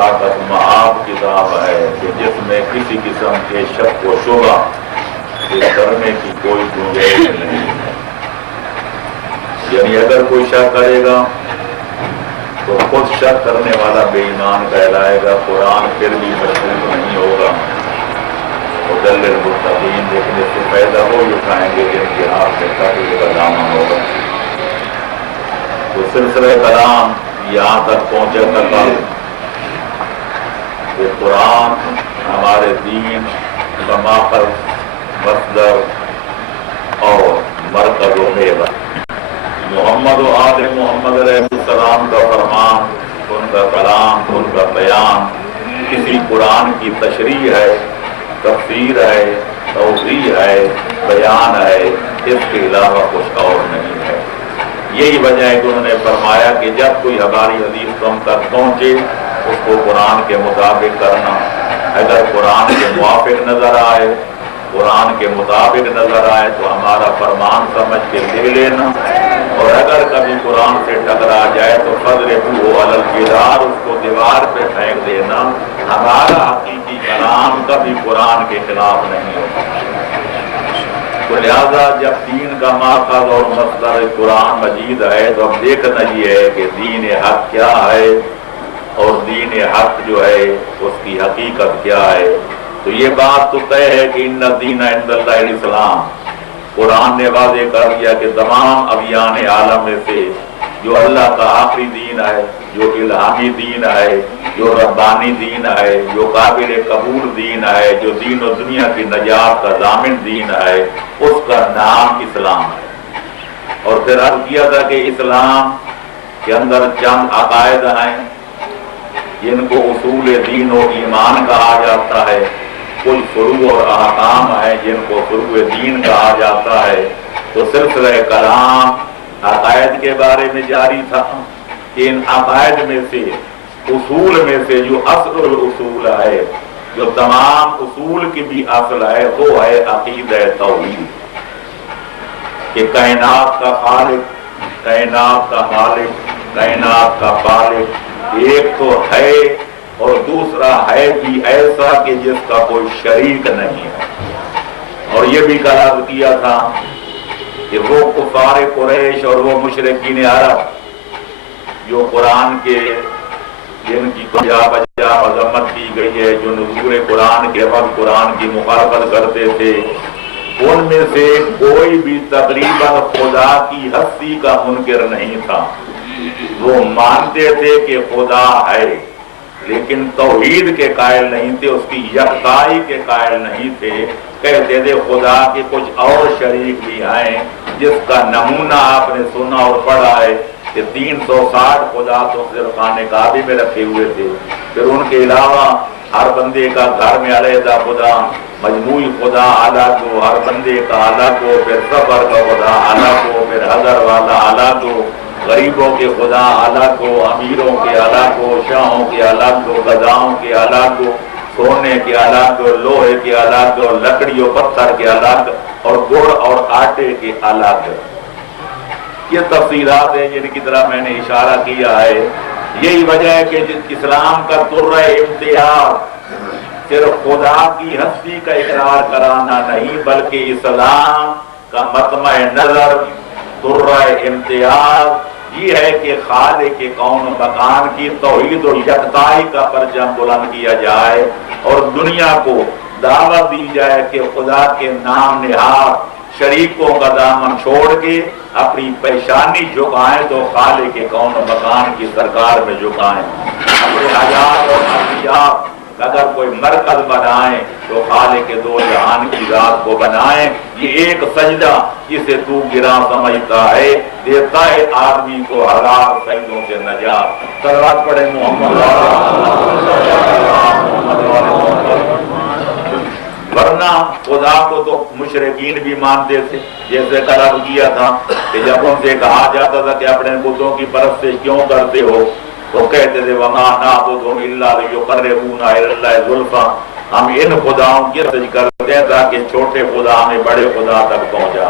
صداقت معاب کتاب ہے کہ جس میں کسی قسم کے شک و شبہ کرنے کی کوئی گنجائش نہیں ہے. یعنی اگر کوئی شک کرے گا تو خود شک کرنے والا بے ایمان کہلائے گا. قرآن پھر بھی مشہور نہیں ہوگا. مدل المتقین دیکھنے سے پیدا وہ اٹھائیں گے جن کے ہاتھ میں تقوی کا دامن ہوگا. تو سلسلہ کلام یہاں تک پہنچا تھا کہ قرآن ہمارے دین کا ماخذ، مصدر اور مرکز و محور. محمد و آل محمد علیہ السلام کا فرمان، ان کا کلام، ان کا بیان کسی قرآن کی تشریح ہے، تفسیر ہے، توضیح ہے، بیان ہے. اس کے علاوہ کچھ اور نہیں ہے. یہی وجہ ہے کہ انہوں نے فرمایا کہ جب کوئی ہماری حدیث تم تک پہنچے اس کو قرآن کے مطابق کرنا. اگر قرآن کے موافق نظر آئے، قرآن کے مطابق نظر آئے تو ہمارا فرمان سمجھ کے لے لینا، اور اگر کبھی قرآن سے ٹکرا جائے تو فضربوہ علی الجدار، اس کو دیوار پہ پھینک دینا. ہمارا حقیقی کلام کبھی قرآن کے خلاف نہیں ہوتا. تو لہذا جب دین کا ماخذ اور مصدر قرآن مجید ہے تو اب دیکھنا یہ ہے کہ دین حق کیا ہے اور دین حق جو ہے اس کی حقیقت کیا ہے. تو یہ بات تو طے ہے کہ ان الدین عند اللہ الاسلام. قرآن نے واضح کر دیا کہ تمام ادیان عالم میں سے جو اللہ کا آخری دین ہے، جو الہامی دین ہے، جو ربانی دین ہے، جو قابل قبول دین ہے، جو دین و دنیا کی نجات کا ضامن دین ہے، اس کا نام اسلام ہے. اور پھر عرض کیا تھا کہ اسلام کے اندر چند عقائد ہیں جن کو اصول دین و ایمان کہا جاتا ہے. کچھ فروع اور احکام ہیں جن کو فروع دین کہا جاتا ہے. تو سلسلہ کلام عقائد کے بارے میں جاری تھا. ان عقائد میں سے اصول میں سے جو اصل الاصول ہے، جو تمام اصول کی بھی اصل ہے، وہ ہے عقیدہ توحید. کہ کائنات کا خالق، کائنات کا مالک، کائنات کا خالق ایک تو ہے، اور دوسرا ہے بھی ایسا کہ جس کا کوئی شریک نہیں ہے. اور یہ بھی قرار کیا تھا کہ وہ کفار قریش اور وہ مشرکین عرب جو قرآن کے جن کی بجا عظمت کی گئی ہے، جو نزول قرآن کے وقت قرآن کی مخالفت کرتے تھے، ان میں سے کوئی بھی تقریباً خدا کی ہستی کا منکر نہیں تھا. وہ مانتے تھے کہ خدا ہے، لیکن توحید کے قائل نہیں تھے، اس کی یکتائی کے قائل نہیں تھے. کہتے تھے خدا کے کچھ اور شریک بھی ہیں، جس کا نمونہ آپ نے سنا اور پڑھا ہے کہ 360 خدا تو صرف خانے کعبے میں رکھے ہوئے تھے. پھر ان کے علاوہ ہر بندے کا گھر میں علیحدہ خدا، مجموعی خدا الگ ہو، ہر بندے کا الگ ہو، پھر سفر کا خدا الگ ہو، پھر حضر والا الگ ہو، غریبوں کے خدا الگ ہو، امیروں کے الگ ہو، شاہوں کے الگ ہو، گداؤں کے الگ ہو، سونے کے الگ ہو، لوہے کے الگ ہو، لکڑی و پتھر کے الگ، اور گڑ اور آٹے کے الگ. یہ تفصیلات ہیں جن کی طرح میں نے اشارہ کیا ہے. یہی وجہ ہے کہ اسلام کا درہ امتیاز صرف خدا کی ہستی کا اقرار کرانا نہیں، بلکہ اسلام کا مطمع نظر درہ امتیاز یہ ہے کہ خالق کون و مکان کی توحید و یکتائی کا پرچم بلند کیا جائے، اور دنیا کو دعوت دی جائے کہ خدا کے نام نہاد شریکوں کا دامن چھوڑ کے اپنی پیشانی جھکائیں تو خالق کون و مکان کی سرکار میں جھکائیں. اپنے حیات اور حقیات اگر کوئی مرکز بنائیں تو خالق دو جہان کی ذات کو بنائیں. یہ ایک سجدہ جسے تو گرا سمجھتا ہے دیتا ہے آدمی کو ہزار سجدوں سے نجات. صلوات پڑھے محمد. ورنہ خدا کو تو مشرکین بھی مانتے تھے. جیسے قرار کیا تھا کہ جب ان سے کہا جاتا تھا کہ اپنے بتوں کی پرستش کیوں کرتے ہو، تو کہتے تھے وَمَا نَعْبُدُهُمْ إِلَّا لِيُقَرِّبُونَا إِلَى اللَّهِ زُلْفَىٰ. ہم ان خداؤں کی پرستش کرتے ہیں تاکہ چھوٹے خدا ہمیں بڑے خدا تک پہنچا.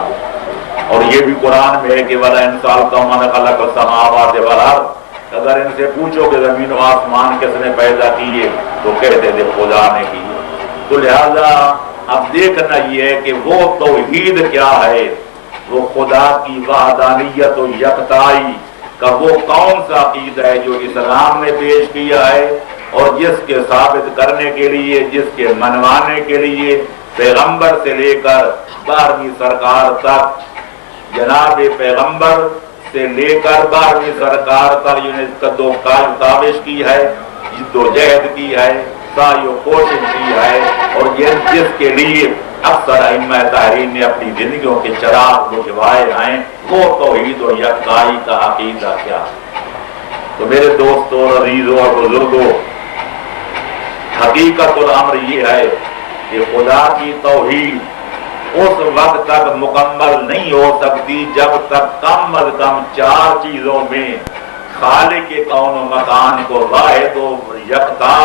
اور یہ بھی قرآن میں ہے کہ وَلَئِن سَأَلْتَهُم مَّنْ خَلَقَ السَّمَاوَاتِ وَالْأَرْضَ اگر ان سے پوچھو کہ زمین و آسمان کس نے پیدا کیے تو کہتے تھے خدا نے کیے. تو لہذا اب دیکھنا یہ ہے کہ وہ توحید کیا ہے، وہ خدا کی وحدانیت و یکتائی کا وہ کون سا عقیدہ ہے جو اسلام نے پیش کیا ہے، اور جس کے ثابت کرنے کے لیے، جس کے منوانے کے لیے پیغمبر سے لے کر 12ویں سرکار تک، جناب پیغمبر سے لے کر 12ویں سرکار تک جنہیں کاوش کی ہے، جد و جہد کی ہے، سعی و کوشش کی ہے، اور جس کے لیے اکثر ائمہ طاہرین نے اپنی زندگیوں کے چراغ بجھوائے ہیں، وہ توحید و یکتائی کا عقیدہ کیا ہے. تو میرے دوستوں اور عزیزوں اور بزرگوں، حقیقت الامر یہ ہے کہ خدا کی توحید اس وقت تک مکمل نہیں ہو سکتی جب تک کم از کم 4 چیزوں میں خالق کون و مکان کو واحد و یکتا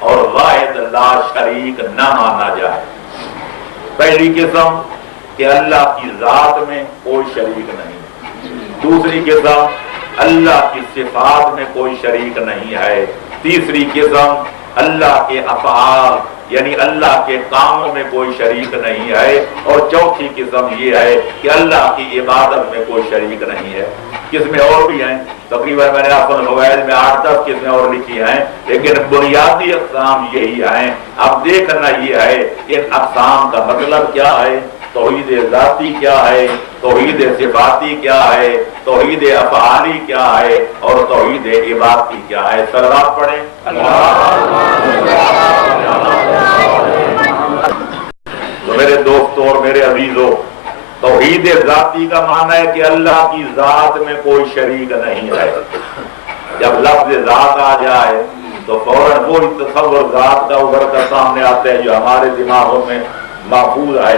اور واحد لا شریک نہ مانا جائے. پہلی قسم کہ اللہ کی ذات میں کوئی شریک نہیں. دوسری قسم اللہ کی صفات میں کوئی شریک نہیں ہے. تیسری قسم اللہ کے افعال یعنی اللہ کے کاموں میں کوئی شریک نہیں ہے. اور چوتھی قسم یہ ہے کہ اللہ کی عبادت میں کوئی شریک نہیں ہے. قسمیں اور بھی ہیں، تقریباً میں نے اپنے فوائد میں 8-10 قسمیں اور لکھی ہیں، لیکن بنیادی اقسام یہی ہیں. اب دیکھنا یہ ہے کہ ان اقسام کا مطلب کیا ہے، توحید ذاتی کیا ہے، توحید صفاتی کیا ہے، توحید افعالی کیا ہے، اور توحید عبادتی کیا ہے. صلوات پڑھیں. تو میرے دوستوں اور میرے عزیزوں، توحید ذاتی کا معنی ہے کہ اللہ کی ذات میں کوئی شریک نہیں ہے. جب لفظ ذات آ جائے تو فوراً وہی تصور ذات کا ابھر کر سامنے آتا ہے جو ہمارے دماغوں میں محفوظ ہے،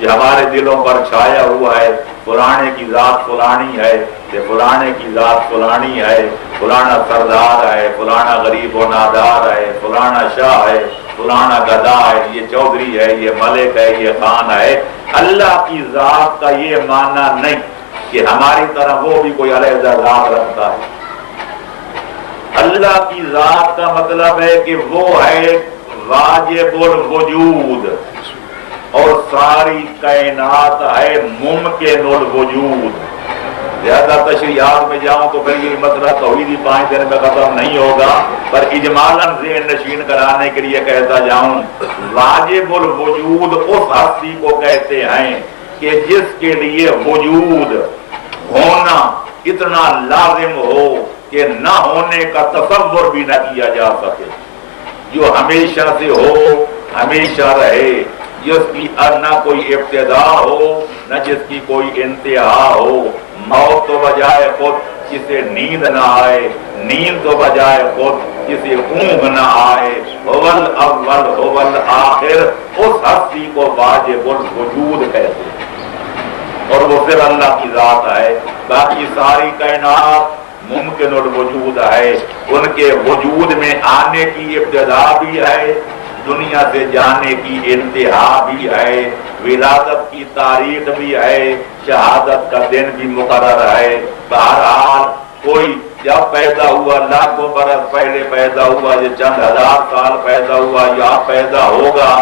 جو ہمارے دلوں پر چھایا ہوا ہے. فلانے کی ذات فلانی ہے، فلانے کی ذات فلانی ہے، فلانا سردار ہے، فلانا غریب و نادار ہے، فلانا شاہ ہے، فلانا گدا ہے، یہ چودھری ہے، یہ ملک ہے، یہ خان ہے. اللہ کی ذات کا یہ معنی نہیں کہ ہماری طرح وہ بھی کوئی علیحدہ ذات رکھتا ہے. اللہ کی ذات کا مطلب ہے کہ وہ ہے واجب الوجود، اور ساری کائنات ہے ممکن الوجود. زیادہ تشریحات میں جاؤں تو پھر یہ مسئلہ توحیدی 5 دن میں ختم نہیں ہوگا، پر اجمالاً ذہن نشین کرانے کے لیے کہتا جاؤں، واجب الوجود اس ہستی کو کہتے ہیں کہ جس کے لیے وجود ہونا اتنا لازم ہو کہ نہ ہونے کا تصور بھی نہ کیا جا سکے، جو ہمیشہ سے ہو، ہمیشہ رہے، جس کی نہ کوئی ابتدا ہو نہ جس کی کوئی انتہا ہو. موت تو بجائے خود جسے نیند نہ آئے، نیند تو بجائے خود جسے اونگ نہ آئے. اول اول اول آخر اس ہستی کو واجب الوجود کہتے ہیں، اور وہ صرف اللہ کی ذات ہے. باقی ساری کائنات ممکن الوجود ہے، ان کے وجود میں آنے کی ابتدا بھی ہے، دنیا سے جانے کی انتہا بھی ہے، ولادت کی تاریخ بھی ہے، شہادت کا دن بھی مقرر ہے. بہرحال کوئی جب پیدا ہوا لاکھوں برس پہلے پیدا ہوا، یہ چند ہزار سال پیدا ہوا یا پیدا ہوگا،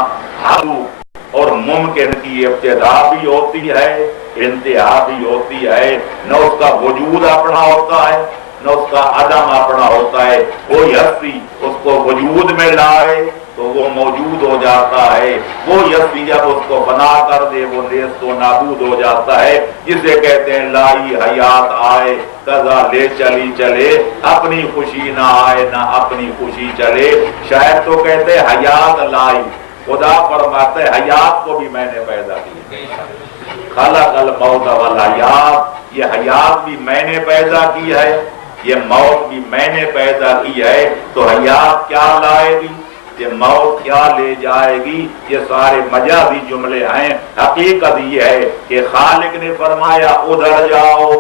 اور ممکن کی ابتدا بھی ہوتی ہے، انتہا بھی ہوتی ہے. نہ اس کا وجود اپنا ہوتا ہے نہ اس کا عدم اپنا ہوتا ہے. کوئی ہستی اس کو وجود میں لائے تو وہ موجود ہو جاتا ہے، وہ ہستی جب اس کو بنا کر دے وہ نیست و نابود ہو جاتا ہے. جسے کہتے ہیں لائی حیات آئے قضا لے چلی چلے، اپنی خوشی نہ آئے نہ اپنی خوشی چلے. شاید تو کہتے ہیں حیات لائی، خدا فرماتا ہے حیات کو بھی میں نے پیدا کیا. خلق الموت والحیات، یہ حیات بھی میں نے پیدا کی ہے، یہ موت بھی میں نے پیدا کی ہے. تو حیات کیا لائے گی، یہ موت کیا لے جائے گی؟ یہ سارے مجازی جملے ہیں. حقیقت یہ ہے کہ خالق نے فرمایا ادھر جاؤ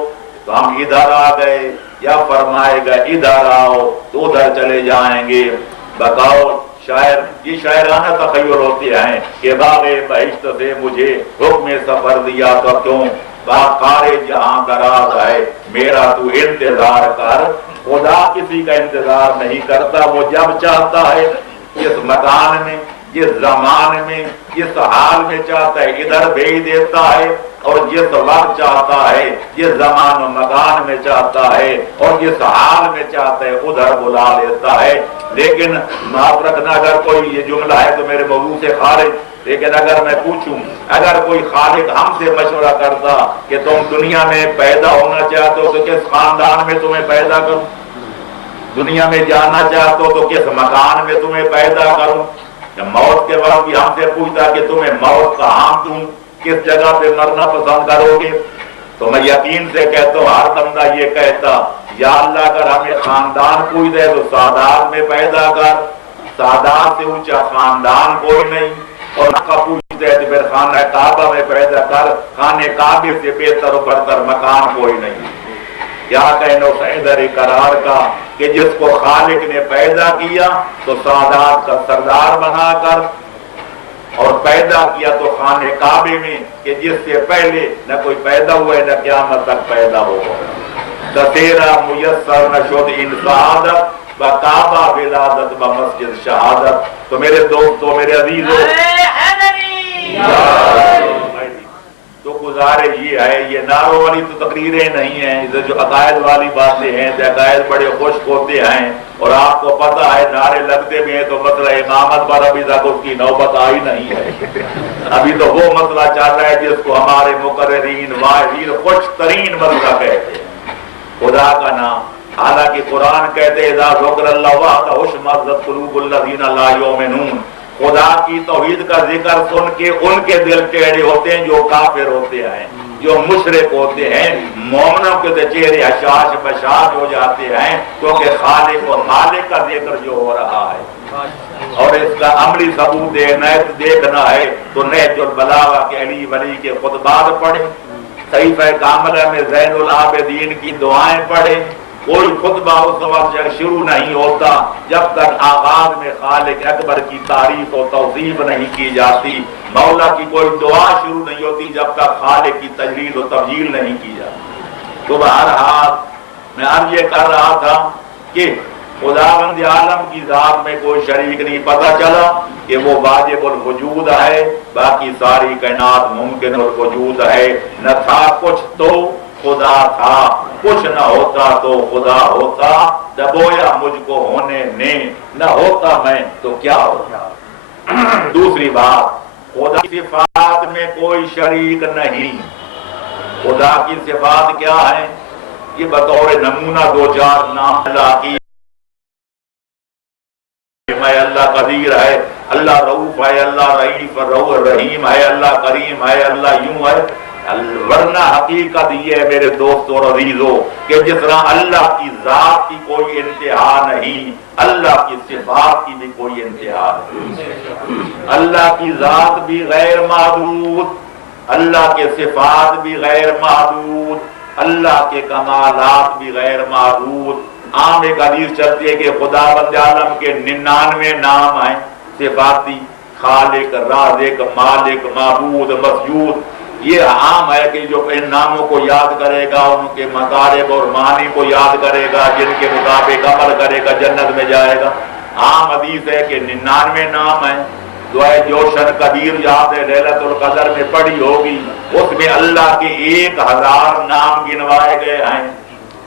تو ہم ادھر آ گئے، یا فرمائے گا ادھر آؤ تو ادھر چلے جائیں گے. بقول شاعر یہ شاعرانہ تخیل ہوتے ہیں کہ باغ بہشت سے مجھے حکم سفر دیا تو کیوں باقار جہاں دراز ہے میرا تو انتظار کر. خدا کسی کا انتظار نہیں کرتا، وہ جب چاہتا ہے جس مکان میں، جس زمان میں، جس حال میں چاہتا ہے ادھر بھیج دیتا ہے، اور جس وقت چاہتا ہے، جس زمان و مکان میں چاہتا ہے اور جس حال میں چاہتا ہے ادھر بلا لیتا ہے. لیکن معاف رکھنا اگر کوئی یہ جملہ ہے تو میرے موضوع سے خارج، لیکن اگر میں پوچھوں، اگر کوئی خالق ہم سے مشورہ کرتا کہ تم دنیا میں پیدا ہونا چاہتے ہو تو کس خاندان میں تمہیں پیدا کروں، دنیا میں جانا چاہتے ہو تو کس مکان میں تمہیں پیدا کروں، موت کے وقت بھی ہم سے پوچھتا کہ تمہیں موت کہاں دوں، کس جگہ پہ مرنا پسند کرو گے، تو میں یقین سے کہتا ہوں ہر بندہ یہ کہتا یا اللہ اگر ہمیں خاندان پوچھ دے تو سادات میں پیدا کر، سادات سے اونچا خاندان کوئی نہیں، اور کا پوچھتے ہیں تو پھر خانہ کعبہ میں پیدا کر، خانہ کعبے سے بہتر و برتر مکان کوئی نہیں. کیا کہنا اس حیدر قرار کا کہ جس کو خالق نے پیدا کیا تو سادات کا سردار بنا کر، اور پیدا کیا تو خانہ کعبے میں کہ جس سے پہلے نہ کوئی پیدا ہوا ہے نہ قیامت تک پیدا ہوگا. تیرا میسر نہ شد ان سعادت کعبہ ولادت مسجد شہادت. تو میرے دوستو، میرے عزیزو، تو گزارش یہ ہے، یہ نعروں والی تو تقریریں نہیں ہیں، جو عقائد والی باتیں ہیں، عقائد بڑے خشک ہوتے ہیں، اور آپ کو پتہ ہے نعرے لگتے بھی ہیں تو مسئلہ امامت پر ابھی تک اس کی نوبت آئی نہیں ہے. ابھی تو وہ مسئلہ چل رہا ہے جس کو ہمارے مقررین واعظین خشک ترین مسئلہ کہتے ہیں، خدا کا نام. حالانکہ قرآن کہتے اذا ذکر اللہ وحدہ اشمئزت قلوب الذین لا یؤمنون. خدا کی توحید کا ذکر سن کے ان کے دل ٹیڑھے ہوتے ہیں جو کافر ہوتے ہیں، جو مشرک ہوتے ہیں. مومنوں کے چہرے حشاش بشاش ہو جاتے ہیں کیونکہ خالق و مالک کا ذکر جو ہو رہا ہے. اور اس کا عملی ثبوت دیکھنا ہے تو نہج البلاغہ کے علی ولی کے خطبات پڑھیں، صحیفہ کاملہ میں زین العابدین کی دعائیں پڑھیں. کوئی خطبہ اس وقت شروع نہیں ہوتا جب تک آغاز میں خالق اکبر کی تعریف و توصیف نہیں کی جاتی. مولا کی کوئی دعا شروع نہیں ہوتی جب تک خالق کی تجلیل و تبجیل نہیں کی جاتی. تو بہرحال میں عرض یہ کر رہا تھا کہ خداوند عالم کی ذات میں کوئی شریک نہیں. پتہ چلا کہ وہ واجب الوجود ہے، باقی ساری کائنات ممکن الوجود ہے. نہ تھا کچھ تو خدا تھا، کچھ نہ ہوتا تو خدا ہوتا، دبویا مجھ کو ہونے نے، نہ ہوتا میں تو کیا ہوتا. دوسری بات، خدا کی صفات میں کوئی شریک نہیں. خدا کی صفات کیا ہے؟ یہ بطور نمونہ دو چار نام اللہ کی. اللہ قدیر ہے، اللہ رؤوف ہے، اللہ رئیف رحیم ہے، اللہ کریم ہے، اللہ یوں ہے. ورنہ حقیقت یہ ہے میرے دوستوں اور عزیزوں کہ جس طرح اللہ کی ذات کی کوئی انتہا نہیں، اللہ کی صفات کی بھی کوئی انتہا نہیں. اللہ کی ذات بھی غیر محدود، اللہ کے صفات بھی غیر محدود، اللہ کے کمالات بھی غیر محدود. عام ایک حدیث چلتی ہے کہ خداوند عالم کے 99 نام ہیں صفاتی، خالق، رازق، مالک، معبود، مسجود. یہ عام ہے کہ جو ان ناموں کو یاد کرے گا، ان کے مطالب اور معنی کو یاد کرے گا، جن کے مطابق عمل کرے گا جنت میں جائے گا. عام حدیث ہے کہ 99 نام ہیں. دعائے جوشن کبیر یاد ہے لیلۃ القدر میں پڑھی ہوگی، اس میں اللہ کے 1000 نام گنوائے گئے ہیں.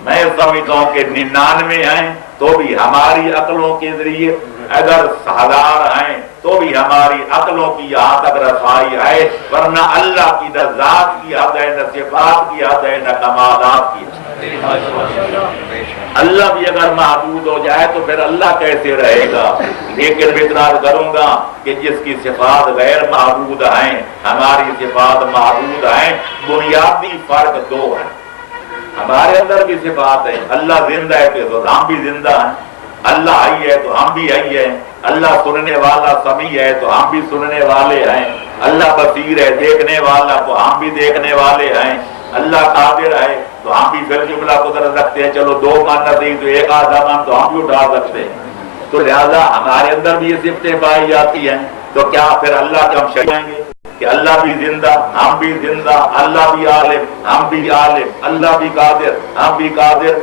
میں سمجھتا ہوں کہ 99 ہیں تو بھی ہماری عقلوں کے ذریعے، اگر 1000 ہیں تو بھی ہماری عقلوں کی یہاں تک رسائی ہے. ورنہ اللہ کی نہ ذات کی حد ہے، نہ صفات کی حد ہے، نہ کمالات کی حد ہے. اللہ بھی اگر محدود ہو جائے تو پھر اللہ کیسے رہے گا. لیکن میں اعتراض کروں گا کہ جس کی صفات غیر محدود ہیں، ہماری صفات محدود ہیں. بنیادی فرق دو ہے. ہمارے اندر بھی صفات ہیں. اللہ زندہ ہے تو ہم بھی زندہ ہیں، اللہ حی ہے تو ہم بھی حی ہیں، اللہ سننے والا سمیع ہے تو ہم بھی سننے والے ہیں، اللہ بصیر ہے دیکھنے والا تو ہم بھی دیکھنے والے ہیں، اللہ قادر ہے تو ہم بھی پھر جملہ قدرت رکھتے ہیں. چلو 2 ماننا نہیں تو ایک آدھا مان تو ہم بھی اٹھا سکتے ہیں. تو لہذا ہمارے اندر بھی یہ صفتیں پائی جاتی ہیں. تو کیا پھر اللہ کے ہم شریک ہیں گے؟ کہ اللہ بھی زندہ ہم بھی زندہ، اللہ بھی عالم ہم بھی عالم، اللہ بھی قادر ہم بھی قادر،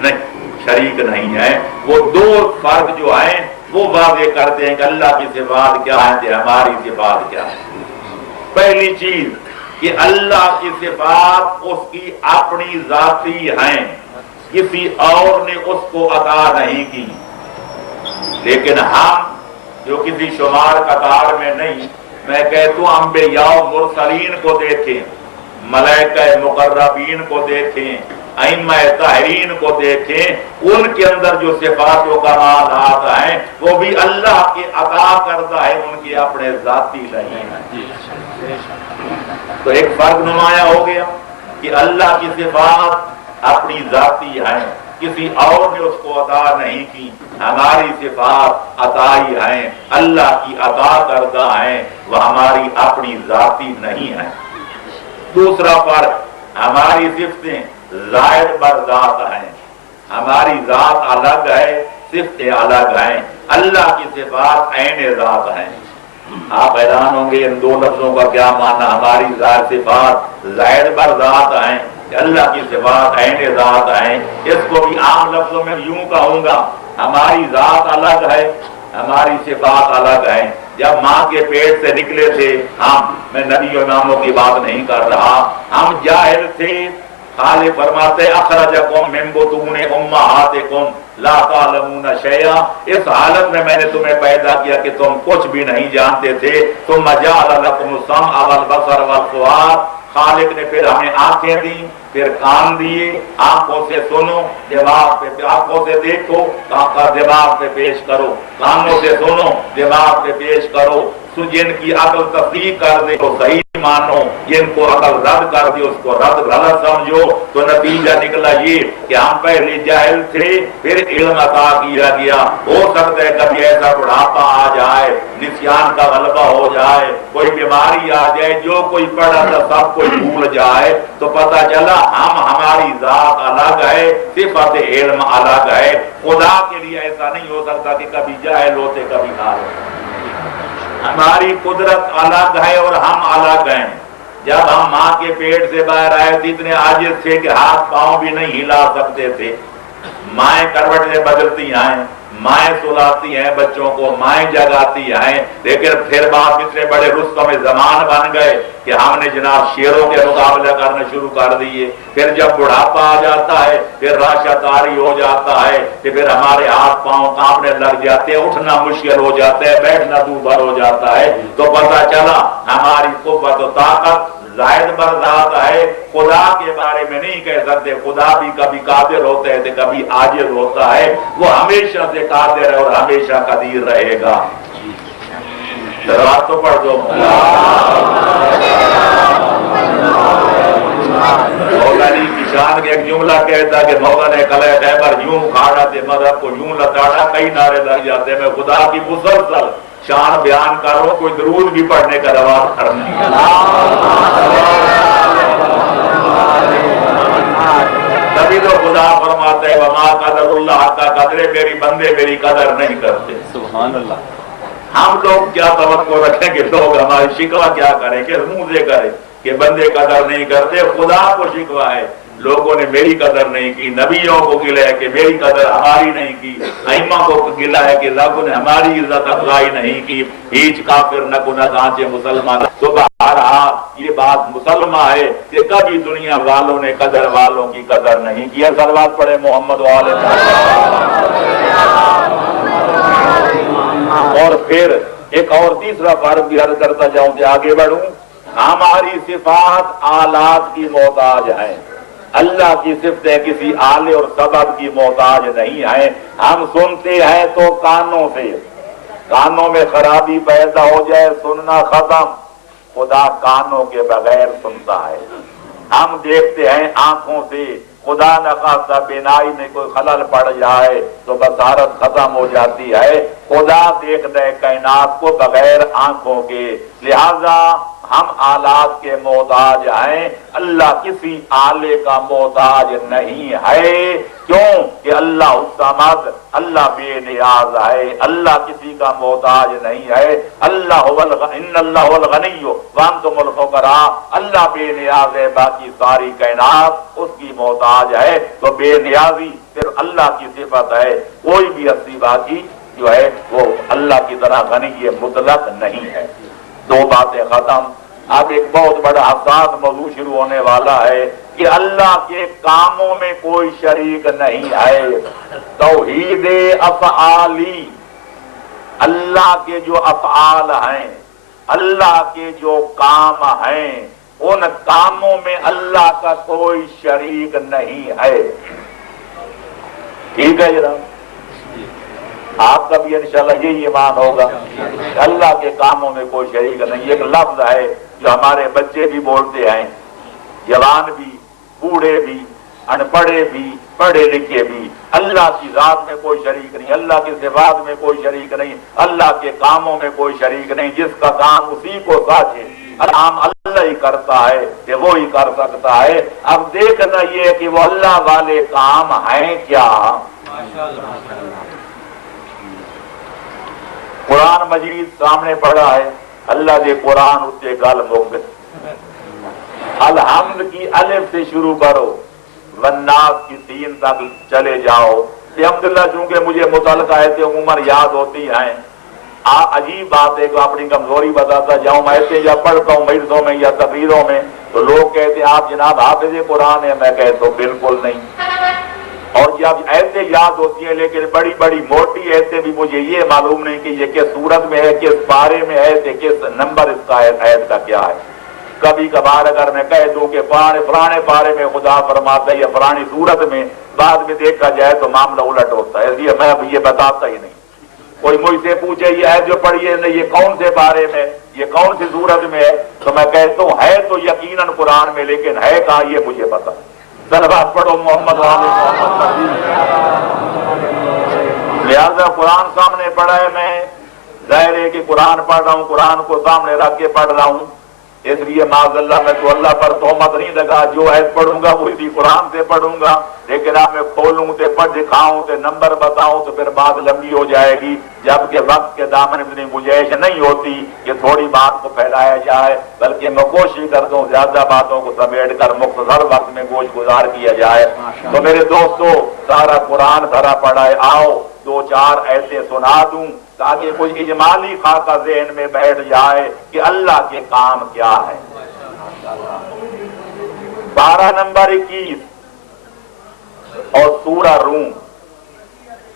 نہیں، شریک نہیں ہے۔ وہ دو فرق جو ہیں وہ واضح کرتے ہیں کہ اللہ کی صفات کیا ہے کہ ہماری صفات کیا ہے۔ پہلی چیز کہ اللہ کی صفات اس کی اپنی ذاتی ہیں، کسی اور نے اس کو عطا نہیں کی، لیکن ہم جو کسی شمار قطار میں نہیں، میں کہتا ہوں انبیاء و مرسلین کو دیکھیں، ملائکہ مقربین کو دیکھیں، ائمہ طاہرین کو دیکھیں، ان کے اندر جو صفات و کمالات ہیں وہ بھی اللہ کی عطا کردہ ہے، ان کی اپنے ذاتی نہیں ہیں۔ تو ایک فرق نمایاں ہو گیا کہ اللہ کی صفات اپنی ذاتی ہیں، کسی اور نے اس کو عطا نہیں کی، ہماری صفات عطائی ہیں، اللہ کی عطا کردہ ہیں، وہ ہماری اپنی ذاتی نہیں ہیں۔ دوسرا فرق، ہماری صفتیں ظاہر بر ذات ہیں، ہماری ذات الگ ہے، صفتیں الگ ہیں، اللہ کی صفات عین ذات ہیں۔ آپ حیران ہوں گے ان دو لفظوں کا کیا معنی، ہماری صفات ظاہر بر ذات ہیں، اللہ کی صفات عین ذات ہیں۔ اس کو بھی عام لفظوں میں یوں کہوں گا، ہماری ذات الگ ہے، ہماری صفات الگ ہیں۔ جب ماں کے پیٹ سے نکلے تھے میں نبی و اماموں کی بات نہیں کر رہا، ہم جاہل تھے، خالق فرماتے اخرجکم من بطون امہاتکم لا تعلمون شیئا، اس حالت میں نے تمہیں پیدا کیا کہ تم کچھ بھی نہیں جانتے تھے، ثم جعل لکم السمع والبصر والفؤاد، خالق نے پھر ہمیں آنکھیں دی، پھر کان دیے، آنکھوں سے سنو، دماغ پہ آنکھوں سے دیکھو، دماغ پہ پیش کرو، کانوں سے سنو، دماغ پہ پیش کرو، جن کی عقل تصدیق کر دے تو صحیح مانو، جن کو عقل رد کر دے اس کو رد غلط سمجھو۔ تو نتیجہ نکلا یہ کہ ہم پہلے جاہل تھے، پھر علم عطا کیا گیا۔ ہو سکتا ہے کبھی ایسا بڑھاپا آ جائے، نسیان کا غلبہ ہو جائے، کوئی بیماری آ جائے، جو کوئی پڑھا تھا سب کوئی بھول جائے، تو پتہ چلا ہماری ذات الگ ہے، صفت علم الگ ہے۔ خدا کے لیے ایسا نہیں ہو سکتا کہ کبھی جاہل ہوتے کبھی عالم۔ ہماری قدرت الگ ہے اور ہم الگ ہیں۔ جب ہم ماں کے پیٹ سے باہر آئے تھے اتنے عاجز تھے کہ ہاتھ پاؤں بھی نہیں ہلا سکتے تھے۔ مائیں کروٹیں بدلتی ہیں، مائیں سلاتی ہیں بچوں کو، مائیں جگاتی ہیں، لیکن پھر باپ اتنے بڑے رستم زمان بن گئے کہ ہم نے جناب شیروں کے مقابلہ کرنا شروع کر دیے۔ پھر جب بڑھاپا آ جاتا ہے، پھر راشا تاری ہو جاتا ہے، کہ پھر ہمارے ہاتھ پاؤں کانپنے لگ جاتے ہیں، اٹھنا مشکل ہو جاتا ہے، بیٹھنا دوبھر ہو جاتا ہے۔ تو پتہ چلا ہماری قوت و طاقت زائد بر ذات ہے۔ خدا کے بارے میں نہیں کہہ سکتے، خدا بھی کبھی قادر ہوتا ہے تو کبھی عاجز ہوتا ہے، وہ ہمیشہ سے قادر ہے اور ہمیشہ قدیر رہے گا۔ تو پڑھ دو مولا علی کی شان کے ایک جملہ کہتا کہ مولا نے قلعہ خیبر یوں اکھاڑا تھے، مذہب کو یوں لتاڑا، کئی نعرے لگ جاتے، میں خدا کی مسلسل شان بیان کر رہا ہوں، کوئی درود بھی پڑھنے کا رواج کرنا۔ تبھی تو خدا فرماتا ہے وما قدر اللہ کا قدرے، میری بندے میری قدر نہیں کرتے۔ سبحان اللہ۔ ہم لوگ کیا توقع رکھیں کہ لوگ ہماری شکوہ کیا کریں، کہ منہ سے کریں کہ بندے قدر نہیں کرتے۔ خدا کو شکوہ ہے لوگوں نے میری قدر نہیں کی، نبیوں کو گلہ ہے کہ میری قدر ہماری نہیں کی، ائمہ کو گلہ ہے کہ لوگوں نے ہماری عزت افزائی نہیں کی، ہیچ کافر نہ گناہ کانچے مسلمان۔ تو بہرحال یہ بات مسلمہ ہے کہ کبھی دنیا والوں نے قدر والوں کی قدر نہیں کی۔ صلوات پڑھے محمد والے۔ اور پھر ایک اور تیسرا فرق بھی عرض کرتا جاؤں کہ آگے بڑھوں، ہماری صفات آلات کی محتاج ہیں، اللہ کی صفتیں کسی آلے اور سبب کی محتاج نہیں ہیں۔ ہم سنتے ہیں تو کانوں سے، کانوں میں خرابی پیدا ہو جائے سننا ختم، خدا کانوں کے بغیر سنتا ہے۔ ہم دیکھتے ہیں آنکھوں سے، خدا نخواستہ بینائی میں کوئی خلل پڑ جائے تو بصارت ختم ہو جاتی ہے۔ خدا دیکھتا ہے کائنات کو بغیر آنکھوں کے، لہذا ہم آلات کے محتاج ہیں، اللہ کسی آلے کا محتاج نہیں ہے۔ کیوں کہ اللہ الصمد، اللہ بے نیاز ہے، اللہ کسی کا محتاج نہیں ہے۔ اللہ ان اللہ هو الغنی وانتم الفقراء، اللہ بے نیاز ہے، باقی ساری کائنات اس کی محتاج ہے۔ تو بے نیازی صرف اللہ کی صفت ہے، کوئی بھی ہستی باقی جو ہے وہ اللہ کی طرح غنی مطلق نہیں ہے۔ دو باتیں ختم۔ اب ایک بہت بڑا حساس موضوع شروع ہونے والا ہے کہ اللہ کے کاموں میں کوئی شریک نہیں ہے۔ توحید افعالی، اللہ کے جو افعال ہیں، اللہ کے جو کام ہیں، ان کاموں میں اللہ کا کوئی شریک نہیں ہے۔ ٹھیک ہے جناب، آپ کا بھی انشاءاللہ یہی ایمان ہوگا کہ اللہ کے کاموں میں کوئی شریک نہیں۔ ایک لفظ ہے جو ہمارے بچے بھی بولتے ہیں، جوان بھی، بوڑھے بھی، ان پڑھے بھی، پڑھے لکھے بھی، اللہ کی ذات میں کوئی شریک نہیں، اللہ کی صفات میں کوئی شریک نہیں، اللہ کے کاموں میں کوئی شریک نہیں۔ جس کا کام اسی کو ساجے، کام اللہ ہی کرتا ہے کہ وہ ہی کر سکتا ہے۔ اب دیکھنا یہ کہ وہ اللہ والے کام ہیں کیا۔ قرآن مجید سامنے پڑا ہے، اللہ دے قرآن اتنے گل مک الحمد کی الف سے شروع کرو، والناس کی 3 تک چلے جاؤ۔ الحمدللہ چونکہ مجھے متعلقہ ایسے عمر یاد ہوتی ہیں، عجیب بات ہے کہ اپنی کمزوری بتاتا جاؤں، میں ایسے جب پڑھتا ہوں مجلسوں میں یا تقریروں میں تو لوگ کہتے ہیں آپ جناب حافظ قرآن ہیں، میں کہتا ہوں بالکل نہیں۔ اور جب ایسے یاد ہوتی ہیں لیکن بڑی بڑی موٹی ایسے بھی مجھے یہ معلوم نہیں کہ یہ کس صورت میں ہے، کس پارے میں ہے، کس نمبر اس کا آیت کا کیا ہے۔ کبھی کبھار اگر میں کہہ دوں کہ فلانے پارے میں خدا فرماتا ہے یا فلانی صورت میں، بعد میں دیکھا جائے تو معاملہ الٹ ہوتا ہے، اس لیے میں اب یہ بتاتا ہی نہیں۔ کوئی مجھ سے پوچھے یہ آیت جو پڑھی ہے یہ کون سے پارے میں، یہ کون سی صورت میں ہے، تو میں کہتا ہوں ہے تو یقیناً قرآن میں، لیکن ہے کہاں یہ مجھے پتا۔ صلوات پڑھو محمد وآل محمد۔ لہذا قرآن سامنے پڑھا ہے، میں ظاہر ہے کہ قرآن پڑھ رہا ہوں، قرآن کو سامنے رکھ کے پڑھ رہا ہوں، اس لیے معاذ اللہ میں تو اللہ پر تہمت نہیں لگا، جو آیت پڑھوں گا وہی قرآن سے پڑھوں گا، لیکن آپ میں کھولوں تے پڑھ دکھاؤں تے نمبر بتاؤں تو پھر بات لمبی ہو جائے گی، جبکہ وقت کے دامن میں اتنی گنجائش نہیں ہوتی کہ تھوڑی بات کو پھیلایا جائے، بلکہ میں کوشش کرتا ہوں زیادہ باتوں کو سمیٹ کر مختصر وقت میں گوش گزار کیا جائے۔ تو میرے دوستو سارا قرآن بھرا پڑا ہے، آؤ 2-4 ایسے سنا دوں تاکہ کوئی اجمالی خاکہ ذہن میں بیٹھ جائے کہ اللہ کے کام کیا ہے۔ پارہ نمبر 21 اور سورہ روم،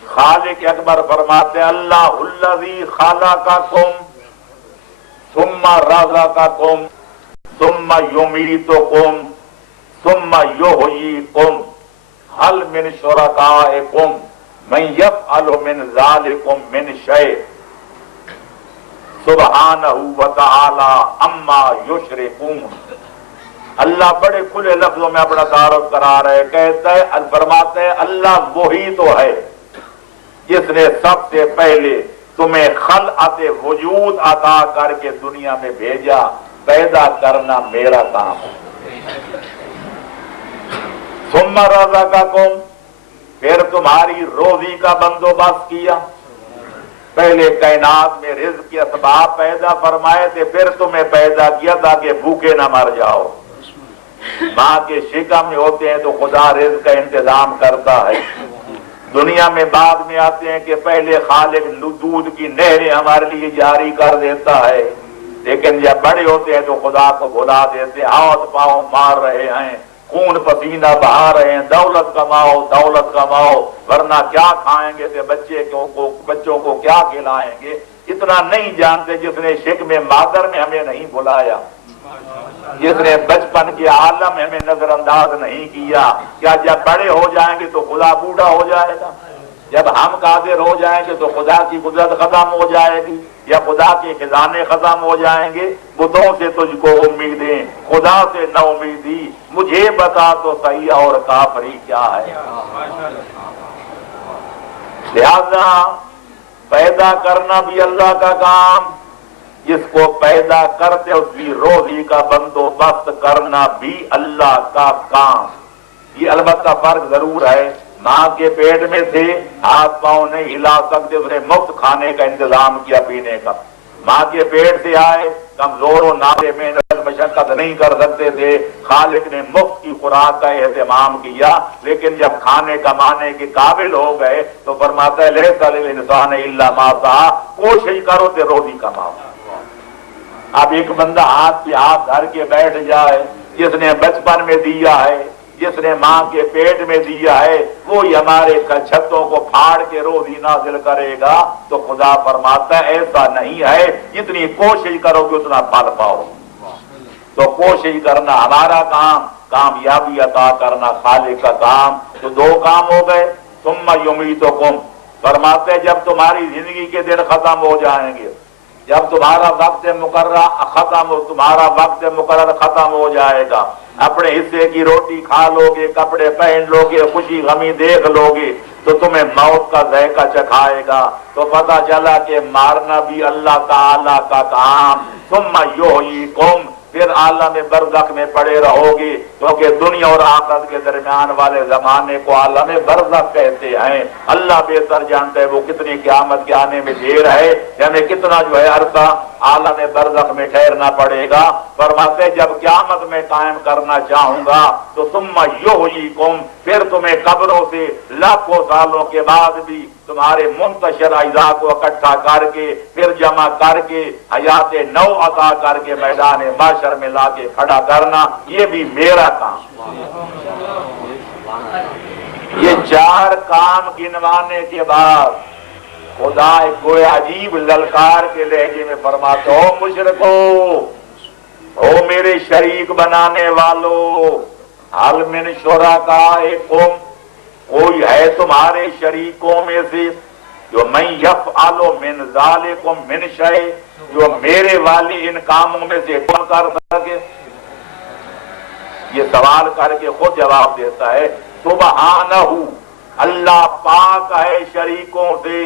خالق اکبر فرماتے ہیں اللہ الذی خلقکم ثم رزقکم ثم یمیتکم ثم یحییکم هل من شرکائکم من یفعل من ذالکم من شیء سبحانہ وتعالی عما یشرکون۔ اللہ بڑے کھلے لفظوں میں اپنا تعارف کرا رہے، کہتا ہے فرماتے ہیں اللہ وہی تو ہے جس نے سب سے پہلے تمہیں خلعت وجود عطا کر کے دنیا میں بھیجا، پیدا کرنا میرا کام ہے۔ ثم رزقکم، پھر تمہاری روزی کا بندوبست کیا، پہلے کائنات میں رزق کے اسباب پیدا فرمائے تھے، پھر تمہیں پیدا کیا تاکہ بھوکے نہ مر جاؤ۔ ماں کے شکم میں ہوتے ہیں تو خدا رزق کا انتظام کرتا ہے، دنیا میں بعد میں آتے ہیں کہ پہلے خالق دودھ کی نہریں ہمارے لیے جاری کر دیتا ہے، لیکن جب بڑے ہوتے ہیں تو خدا کو بھلا دیتے، ہاتھ پاؤں مار رہے ہیں، خون پسینہ بہا رہے ہیں، دولت کماؤ دولت کماؤ، ورنہ کیا کھائیں گے تھے بچوں کو کیا کھلائیں گے، اتنا نہیں جانتے جس نے شکم مادر میں ہمیں نہیں بلایا، جس نے بچپن کے عالم میں ہمیں نظر انداز نہیں کیا۔ کیا جب بڑے ہو جائیں گے تو خدا بوڑھا ہو جائے گا؟ جب ہم قادر ہو جائیں گے تو خدا کی قدرت ختم ہو جائے گی یا خدا کے خزانے ختم ہو جائیں گے؟ بتوں سے تجھ کو امیدیں، خدا سے نہ امیدی، مجھے بتا تو صحیح اور کافری کیا ہے۔ لہذا پیدا کرنا بھی اللہ کا کام، جس کو پیدا کرتے اس کی روزی کا بندوبست کرنا بھی اللہ کا کام. یہ البتہ فرق ضرور ہے، ماں کے پیٹ میں تھے، ہاتھ پاؤں نہیں ہلا سکتے، اس نے مفت کھانے کا انتظام کیا، پینے کا. ماں کے پیٹ سے آئے، کمزور و نالے محنت مشقت نہیں کر سکتے تھے، خالق نے مفت کی خوراک کا اہتمام کیا. لیکن جب کھانے کمانے کے قابل ہو گئے تو فرماتا ہے لیس للانسان الا ما سعی، کوشش کرو تے روزی کماؤ. اب ایک بندہ ہاتھ پہ ہاتھ دھر کے بیٹھ جائے، جس نے بچپن میں دیا ہے، جس نے ماں کے پیٹ میں دیا ہے، وہی ہمارے چھتوں کو پھاڑ کے روزی نازل کرے گا. تو خدا فرماتا ہے ایسا نہیں ہے، جتنی کوشش کرو گے اتنا پھل پاؤ. تو کوشش کرنا ہمارا کام، کامیابی عطا کرنا خالق کا کام. تو دو کام ہو گئے. ثم یمیتکم، فرماتے ہیں جب تمہاری زندگی کے دن ختم ہو جائیں گے، جب تمہارا وقت مقررہ ختم ہو، تمہارا وقت مقرر ختم ہو جائے گا، اپنے حصے کی روٹی کھا لو گے، کپڑے پہن لو گے، خوشی غمی دیکھ لو گے، تو تمہیں موت کا ذائقہ چکھائے گا. تو پتہ چلا کہ مارنا بھی اللہ تعالی کا کام. ثم یحییکم، پھر عالم برزخ میں پڑے رہو گے، کیونکہ دنیا اور آخرت کے درمیان والے زمانے کو عالم برزخ کہتے ہیں. اللہ بہتر جانتا ہے وہ کتنی قیامت کے آنے میں دیر ہے، ہمیں کتنا جو ہے عرصہ عالم برزخ میں ٹھہرنا پڑے گا. فرماتے جب قیامت میں قائم کرنا چاہوں گا تو ثم یحییکم، پھر تمہیں قبروں سے لاکھوں سالوں کے بعد بھی تمہارے منتشر اعضاء کو اکٹھا کر کے پھر جمع کر کے حیات نو عطا کر کے میدان محشر میں لا کے کھڑا کرنا، یہ بھی میرا کام. یہ چار کام گنوانے کے بعد خدا ایک کوئی عجیب للکار کے لہجے میں فرماتے ہو مشرکو، او میرے شریک بنانے والو، حل من شرکائکم، کوئی ہے تمہارے شریکوں میں سے جو من یفعل من ذالکم من شیء، جو میرے والی ان کاموں میں سے کون کر سکے؟ یہ سوال کر کے خود جواب دیتا ہے سبحانہ، اللہ پاک ہے شریکوں سے،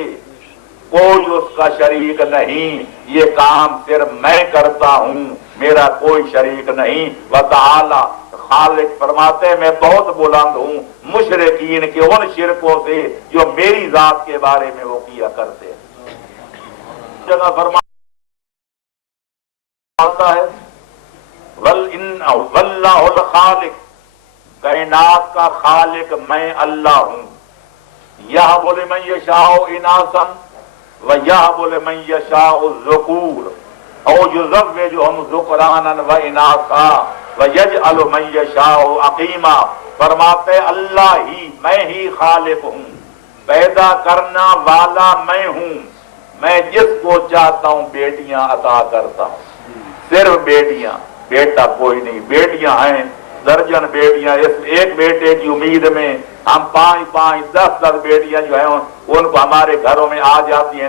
کوئی اس کا شریک نہیں، یہ کام صرف میں کرتا ہوں، میرا کوئی شریک نہیں. وتعالی، خالق فرماتے ہیں میں بہت بلند ہوں مشرکین کے ان شرکوں سے جو میری ذات کے بارے میں وہ کیا کرتے ہیں. جگہ فرماتا ہے واللہ الخالق، کائنات کا خالق میں اللہ ہوں. یہب لمن یشاء اناثا ویہب لمن یشاء الذکور او یزوجہم ذکرانا واناثا ویجعل من یشاء عقیما. فرماتے اللہ ہی، میں ہی خالق ہوں، پیدا کرنا والا میں ہوں، میں جس کو چاہتا ہوں بیٹیاں عطا کرتا ہوں، صرف بیٹیاں، بیٹا کوئی نہیں. بیٹیاں ہیں درجن بیٹیاں، اس ایک بیٹے کی امید میں ہم 5 10 بیٹیاں جو ہیں ان کو ہمارے گھروں میں آ جاتی ہیں.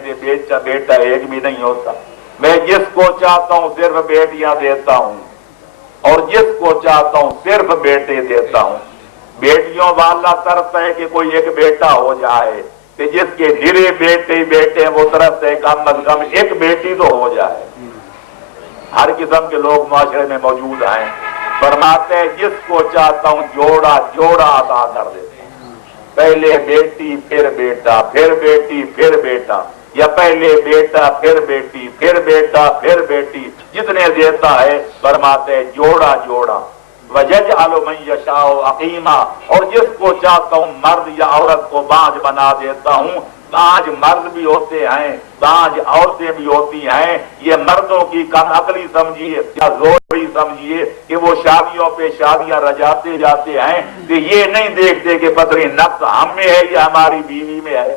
بیٹا ایک بھی نہیں ہوتا. میں جس کو چاہتا ہوں صرف بیٹیاں دیتا ہوں اور جس کو چاہتا ہوں صرف بیٹے دیتا ہوں. بیٹیوں والا ترستا ہے کہ کوئی ایک بیٹا ہو جائے، کہ جس کے نرے بیٹے ہیں وہ ترستا ہے کم از کم ایک بیٹی تو ہو جائے. ہر قسم کے لوگ معاشرے میں موجود ہیں. فرماتے ہیں جس کو چاہتا ہوں جوڑا جوڑا عطا کر دیتے ہیں، پہلے بیٹی پھر بیٹا پھر بیٹی پھر بیٹا، یا پہلے بیٹا پھر بیٹی پھر بیٹا پھر بیٹی، جتنے دیتا ہے فرماتے ہیں جوڑا جوڑا. وَيَجْعَلُ مَن يَشَاءُ عَقِيمًا، اور جس کو چاہتا ہوں مرد یا عورت کو بانجھ بنا دیتا ہوں. بانجھ مرد بھی ہوتے ہیں، بانجھ عورتیں بھی ہوتی ہیں. یہ مردوں کی کم عقلی سمجھیے یا زوری سمجھیے کہ وہ شادیوں پہ شادیاں رجاتے جاتے ہیں، کہ یہ نہیں دیکھتے کہ پتری نقص ہم میں ہے یا ہماری بیوی میں ہے.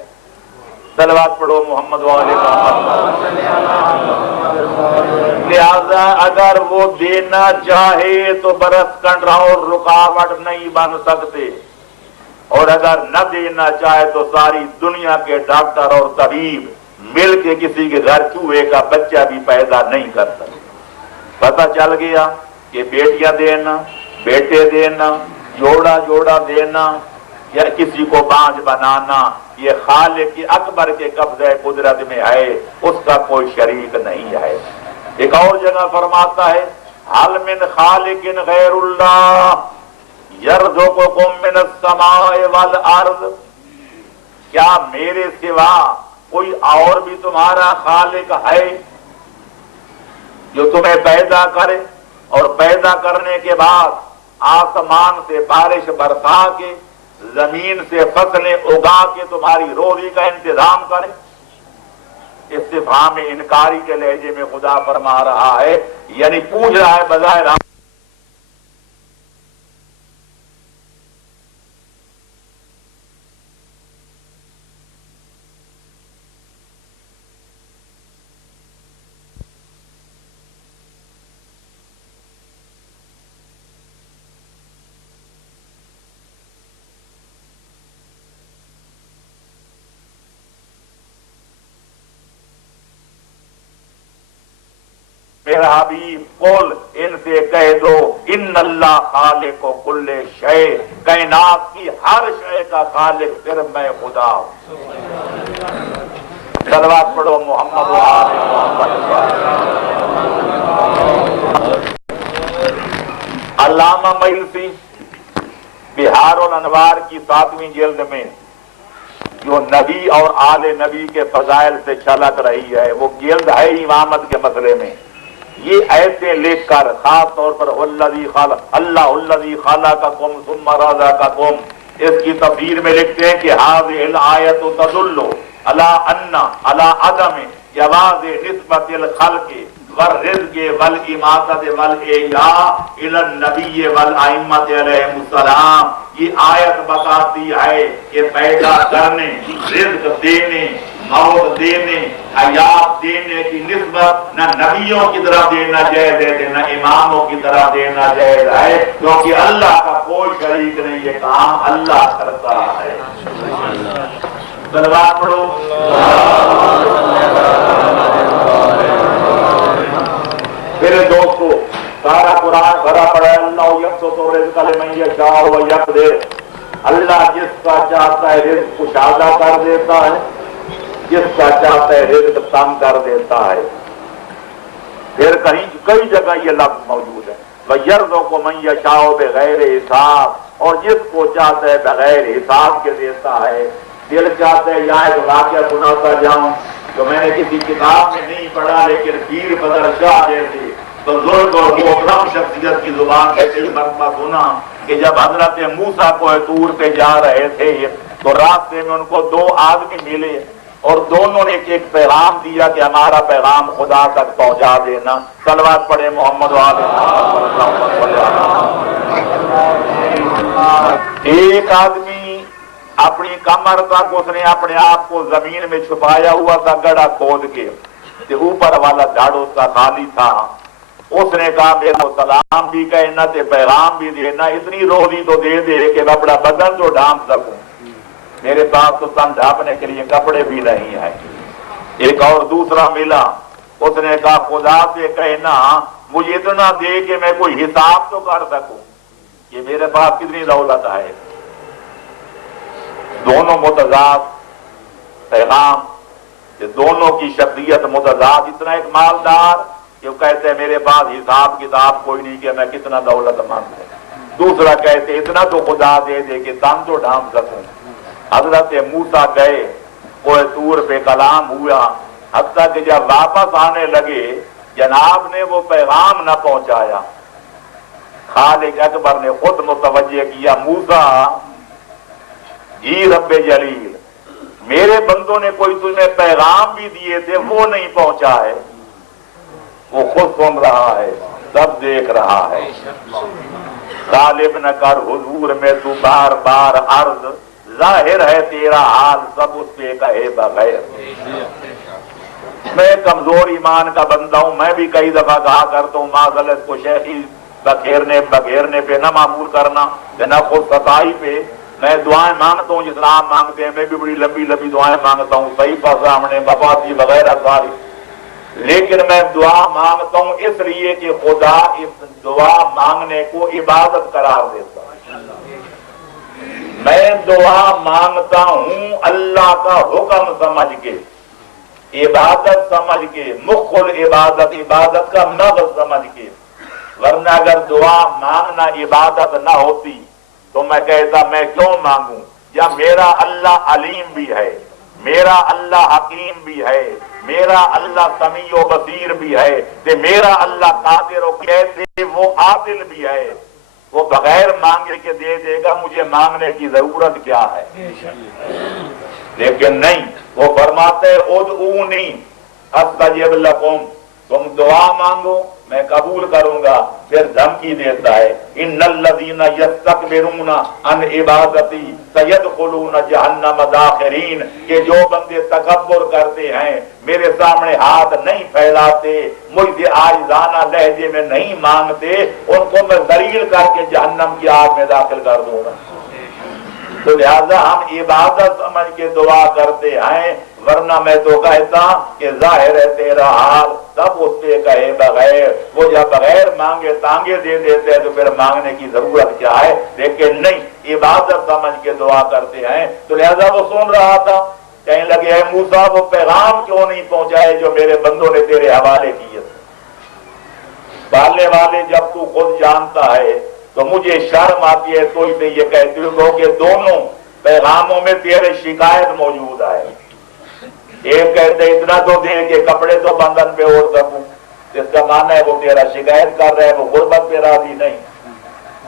صلوات پڑھو محمد والے محمد. لہذا اگر وہ دینا چاہے تو برس کنڈرا اور رکاوٹ نہیں بن سکتے، اور اگر نہ دینا چاہے تو ساری دنیا کے ڈاکٹر اور طبیب مل کے کسی کے گھر چوہے کا بچہ بھی پیدا نہیں کر سکتے. پتہ چل گیا کہ بیٹیاں دینا، بیٹے دینا، جوڑا جوڑا دینا یا کسی کو بانجھ بنانا، یہ خالق کی اکبر کے قبضہ قدرت میں ہے، اس کا کوئی شریک نہیں ہے. ایک اور جگہ فرماتا ہے حل من خالق غیر اللہ یرزقکم من السماء والارض، کیا میرے سوا کوئی اور بھی تمہارا خالق ہے جو تمہیں پیدا کرے اور پیدا کرنے کے بعد آسمان سے بارش برسا کے زمین سے فصلیں اگا کے تمہاری روزی کا انتظام کرے؟ استفہام انکاری کے لہجے میں خدا فرما رہا ہے، یعنی پوچھ رہا ہے بظاہر میرا حبیب قول ان سے کہہ دو ان اللہ خالق و کل شے، کائنات کی ہر شے کا خالق صرف میں خدا ہوں۔ صلوات پڑھو محمد و آل محمد۔ علامہ مجلسی بہار الانوار کی 7ویں جلد میں جو نبی اور آل نبی کے فضائل سے چھلک رہی ہے، وہ جلد ہے امامت کے مسئلے میں، یہ ایسے لکھ کر خاص طور پر اللہ الذی خلقکم ثم رزقکم، اس کی تفسیر میں لکھتے ہیں کہ هذه الآیۃ تدل علی عدم جواز نسبت الخلق والرزق والاماتۃ والاحیاء الی النبی والائمۃ علیہم السلام، یہ آیت بتاتی ہے کہ پیدا کرنے، رزق دینے، موت دینے، حیات دینے کی نسبت نہ نبیوں کی طرح دینا جائز ہے نہ اماموں کی طرح دینا جائز ہے، کیونکہ اللہ کا کوئی شریک نہیں، یہ کام اللہ کرتا ہے۔ صلوات پڑھو۔ میرے دوستو، سارا قرآن بھرا پڑا ہے اللہ یبسط الرزق لمن یشاء ویقدر، اللہ جس کا چاہتا ہے رزق کشادہ کر دیتا ہے، جس کا چاہتا ہے رزق تنگ کر دیتا ہے۔ پھر کئی جگہ یہ لفظ موجود ہے وَيَرْزُقُ مَن يَشَاءُ بِغَيْرِ حساب، اور جس کو چاہتا ہے بغیر حساب کے دیتا ہے۔ دل چاہتا ہے یہاں ایک واقعہ سناتا جاؤں جو میں نے کسی کتاب میں نہیں پڑھا، لیکن پیر بدر شاہ جیسے بزرگ اور محترم شخصیت کی زبان سے کئی مرتبہ سنا کہ جب حضرت موسیٰ کوہ طور پہ جا رہے تھے تو راستے میں ان کو 2 آدمی ملے اور دونوں نے ایک پیغام دیا کہ ہمارا پیغام خدا تک پہنچا دینا۔ صلوات پڑھے محمد و آل محمد۔ ایک آدمی اپنی کمر تک اس نے اپنے آپ کو زمین میں چھپایا ہوا تھا گڑھا کھود کے، اوپر والا جھاڑ اس کا خالی تھا۔ اس نے کہا میرا سلام بھی کہنا تے پیغام بھی دینا، اتنی روزی تو دے دے کہ میں اپنا بدن تو ڈھانپ سکوں، میرے پاس تو تن ڈھانپنے کے لیے کپڑے بھی نہیں ہیں۔ ایک اور دوسرا ملا، اس نے کہا خدا سے کہنا مجھے اتنا دے کہ میں کوئی حساب تو کر سکوں کہ میرے پاس کتنی دولت ہے۔ دونوں متضاد پیغام، کہ دونوں کی شخصیت متضاد، اتنا ایک مالدار کہ وہ کہتے ہیں میرے پاس حساب کتاب کوئی نہیں کہ میں کتنا دولت مند ہے، دوسرا کہتے اتنا تو خدا دے دے کہ تن تو ڈھانپ سکوں۔ حضرت موسیٰ گئے، کوہ طور پہ کلام ہوا، حتیٰ کہ جب واپس آنے لگے جناب نے وہ پیغام نہ پہنچایا۔ خالق اکبر نے خود متوجہ کیا موسیٰ جی رب جلیل، میرے بندوں نے کوئی تمہیں پیغام بھی دیے تھے وہ نہیں پہنچا ہے۔ وہ خود سن رہا ہے، سب دیکھ رہا ہے۔ غالب نہ کر حضور میں تو بار بار عرض، ظاہر ہے تیرا حال سب اس پہ کہے بغیر۔ میں کمزور ایمان کا بندہ ہوں، میں بھی کئی دفعہ کہا کرتا ہوں معذلت کو شیخی بگھیرنے پہ نہ معمول کرنا، نہ خود ستائی پہ۔ میں دعائیں مانگتا ہوں اسلام مانگتے ہیں، میں بھی بڑی لمبی لمبی دعائیں مانگتا ہوں، صحیح سامنے مفاتی وغیرہ ساری، لیکن میں دعا مانگتا ہوں اس لیے کہ خدا اس دعا مانگنے کو عبادت قرار دیتا ہے۔ میں دعا مانگتا ہوں اللہ کا حکم سمجھ کے، عبادت سمجھ کے، مخل عبادت، عبادت کا مغز سمجھ کے، ورنہ اگر دعا مانگنا عبادت نہ ہوتی تو میں کہتا میں کیوں مانگوں؟ یا میرا اللہ علیم بھی ہے، میرا اللہ حکیم بھی ہے، میرا اللہ سمیع و بصیر بھی ہے، تے میرا اللہ قادر و کہتے وہ عادل بھی ہے، وہ بغیر مانگے کے دے دے گا، مجھے مانگنے کی ضرورت کیا ہے؟ لیکن نہیں، وہ فرماتے ادعونی استجب لکم، تم دعا مانگو میں قبول کروں گا، پھر دھمکی دیتا ہے ان الذین یستکبرون عن عبادتی سیدخلون جہنم داخرین، کہ جو بندے تکبر کرتے ہیں، میرے سامنے ہاتھ نہیں پھیلاتے، مجھ سے عاجزانہ لہجے میں نہیں مانگتے، ان کو میں ذلیل کر کے جہنم کی آگ میں داخل کر دوں گا۔ تو لہذا ہم عبادت سمجھ کے دعا کرتے ہیں، ورنہ میں تو کہتا کہ ظاہر ہے تیرا حال، تب اس پہ کہے بغیر، وہ جب بغیر مانگے تانگے دے دیتے ہیں تو پھر مانگنے کی ضرورت کیا ہے؟ لیکن نہیں، عبادت سمجھ کے دعا کرتے ہیں۔ تو لہذا وہ سن رہا تھا، کہنے لگے اے موسیٰ وہ پیغام کیوں نہیں پہنچائے جو میرے بندوں نے تیرے حوالے کیے؟ بالے والے جب تو خود جانتا ہے تو مجھے شرم آتی ہے تو اسے یہ کہتے ہو کہ دونوں پیغاموں میں تیرے شکایت موجود ہے۔ ایک کہتے اتنا تو دے کہ کپڑے تو بندن پہ اوڑھ سکوں، اس کا معنی ہے وہ تیرا شکایت کر رہے ہیں، وہ غربت پہ راضی نہیں۔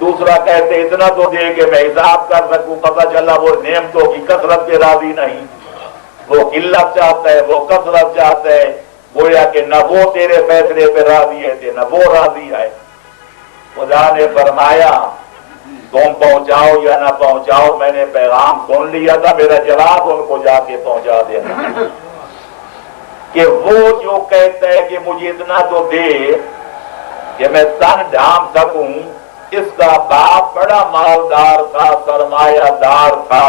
دوسرا کہتے اتنا تو دے کہ میں حساب کر سکوں، پتہ چلا وہ نعمتوں کی کثرت پہ راضی نہیں، وہ قلت چاہتا ہے، وہ کثرت چاہتا ہے، گویا کہ نہ وہ تیرے فیصلے پہ راضی ہے نہ وہ راضی ہے۔ خدا نے فرمایا تم پہنچاؤ یا نہ پہنچاؤ، میں نے پیغام سن لیا تھا، میرا جواب ان کو جا کے پہنچا دینا کہ وہ جو کہتا ہے کہ مجھے اتنا تو دے کہ میں تن ڈھانپ سکوں، اس کا باپ بڑا مالدار تھا، سرمایہ دار تھا،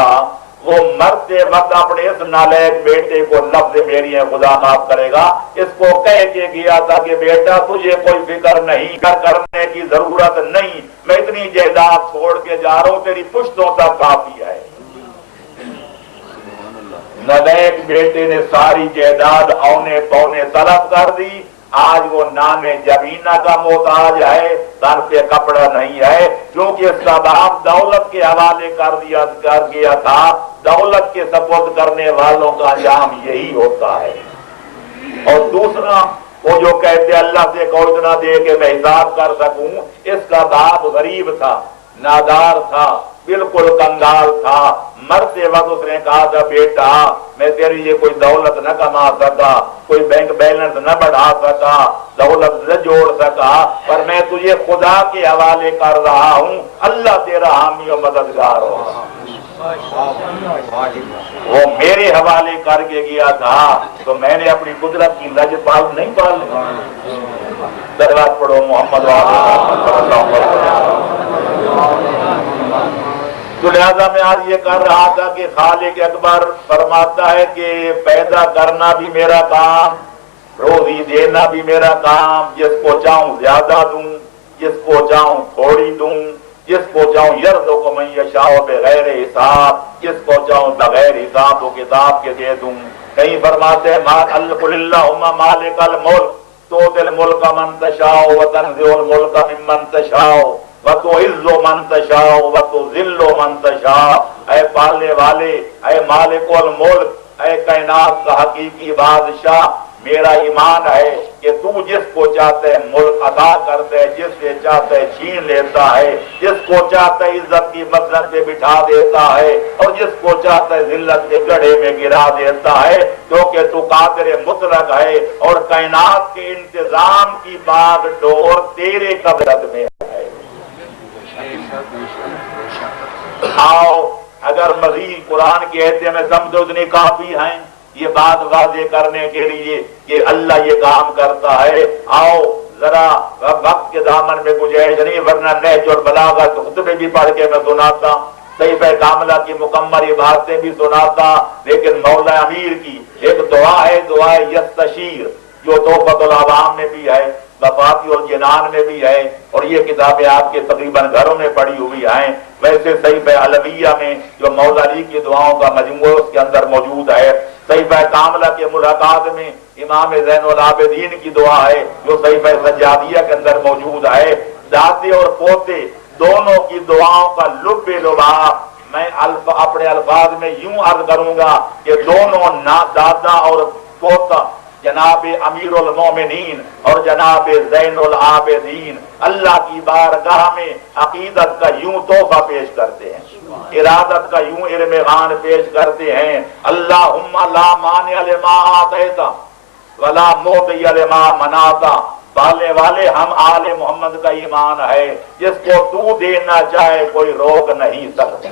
وہ مرتے وقت اپنے اس نالائق بیٹے کو لفظ میری ہے خدا معاف کرے گا، اس کو کہہ کے گیا تھا کہ بیٹا تجھے کوئی فکر نہیں، کرنے کی ضرورت نہیں، میں اتنی جائیداد چھوڑ کے جا رہا ہوں، تیری پشتوں تک کافی ہے۔ نالائق بیٹے نے ساری جائیداد اونے پونے طلب کر دی، آج وہ نام جبینہ کا محتاج ہے، سر پہ کپڑا نہیں ہے، کیونکہ اس کا باپ دولت کے حوالے کر گیا تھا۔ دولت کے سپرد کرنے والوں کا انجام یہی ہوتا ہے۔ اور دوسرا وہ جو کہتے اللہ سے کو اتنا دے کہ میں حساب کر سکوں، اس کا باپ غریب تھا، نادار تھا، بالکل کنگال تھا، مرتے وقت اس نے کہا تھا بیٹا میں تیرے لیے کوئی دولت نہ کما سکا، کوئی بینک بیلنس نہ بڑھا سکا، دولت نہ جوڑ سکا، پر میں تجھے خدا کے حوالے کر رہا ہوں، اللہ تیرا حامی و مددگار ہوگا۔ وہ میرے حوالے کر کے گیا تھا تو میں نے اپنی قدرت کی لج پال نہیں پالی۔ دروازہ پڑھو محمد صلی اللہ علیہ وسلم۔ تو لہذا میں آج یہ کر رہا تھا کہ خالق اکبر فرماتا ہے کہ پیدا کرنا بھی میرا کام، روزی دینا بھی میرا کام، جس کو چاہوں زیادہ دوں، جس کو چاہوں تھوڑی دوں، جس کو چاہوں یرزق من یشاء بغیر حساب، جس کو چاہوں بغیر حساب و کتاب کے دے دوں۔ کہیں فرماتے ہیں قل اللہم مالک الملک تؤتی الملک من تشاء وتنزع الملک ممن تشاء وتعز من تشاء وتذل من تشاء۔ اے پالنے والے، اے مالک الملک، اے کائنات کا حقیقی بادشاہ، میرا ایمان ہے کہ تو جس کو چاہتے ہے ملک عطا کرتے ہے، جس سے چاہتے ہے چھین لیتا ہے، جس کو چاہتے ہے عزت کی مسند پہ بٹھا دیتا ہے، اور جس کو چاہتے ہے ذلت کے گڑھے میں گرا دیتا ہے، کیونکہ تو قادر مطلق ہے اور کائنات کے انتظام کی باغ ڈور تیرے قدرت میں ہے۔ آؤ اگر مزید قرآن کی ایتیں میں سمجھو اتنی کافی ہیں یہ بات واضح کرنے کے لیے کہ اللہ یہ کام کرتا ہے۔ آؤ ذرا وقت کے دامن میں گنجائش نہیں، ورنہ نہج البلاغہ خطبے بھی پڑھ کے میں سناتا، صحیفہ کاملہ کی مکمل عبارتیں بھی سناتا، لیکن مولا امیر کی ایک دعا ہے، دعا یستشیر، جو تحفۃ العوام میں بھی ہے، مفاتیح الجنان میں بھی ہے، اور یہ کتابیں آپ کے تقریباً گھروں میں پڑھی ہوئی ہیں۔ ویسے صحیفہ علویہ میں جو مولا علی کی دعاؤں کا مجموعہ اس کے اندر موجود ہے، صحیفہ کاملہ کے ملاقات میں امام زین العابدین کی دعا ہے جو صحیفہ سجادیہ کے اندر موجود ہے. دادے اور پوتے دونوں کی دعاؤں کا لب لباب میں اپنے الفاظ میں یوں عرض کروں گا کہ دونوں دادا اور پوتا جناب امیر المومنین اور جناب زین العابدین اللہ کی بارگاہ میں عقیدت کا یوں تحفہ پیش کرتے ہیں, ارادت کا یوں ارمغان پیش کرتے ہیں. اللہم لا مانع لما آتیت ولا معطی لما منعت. والے ہم آل محمد کا ایمان ہے, جس کو تو دینا چاہے کوئی روک نہیں سکتا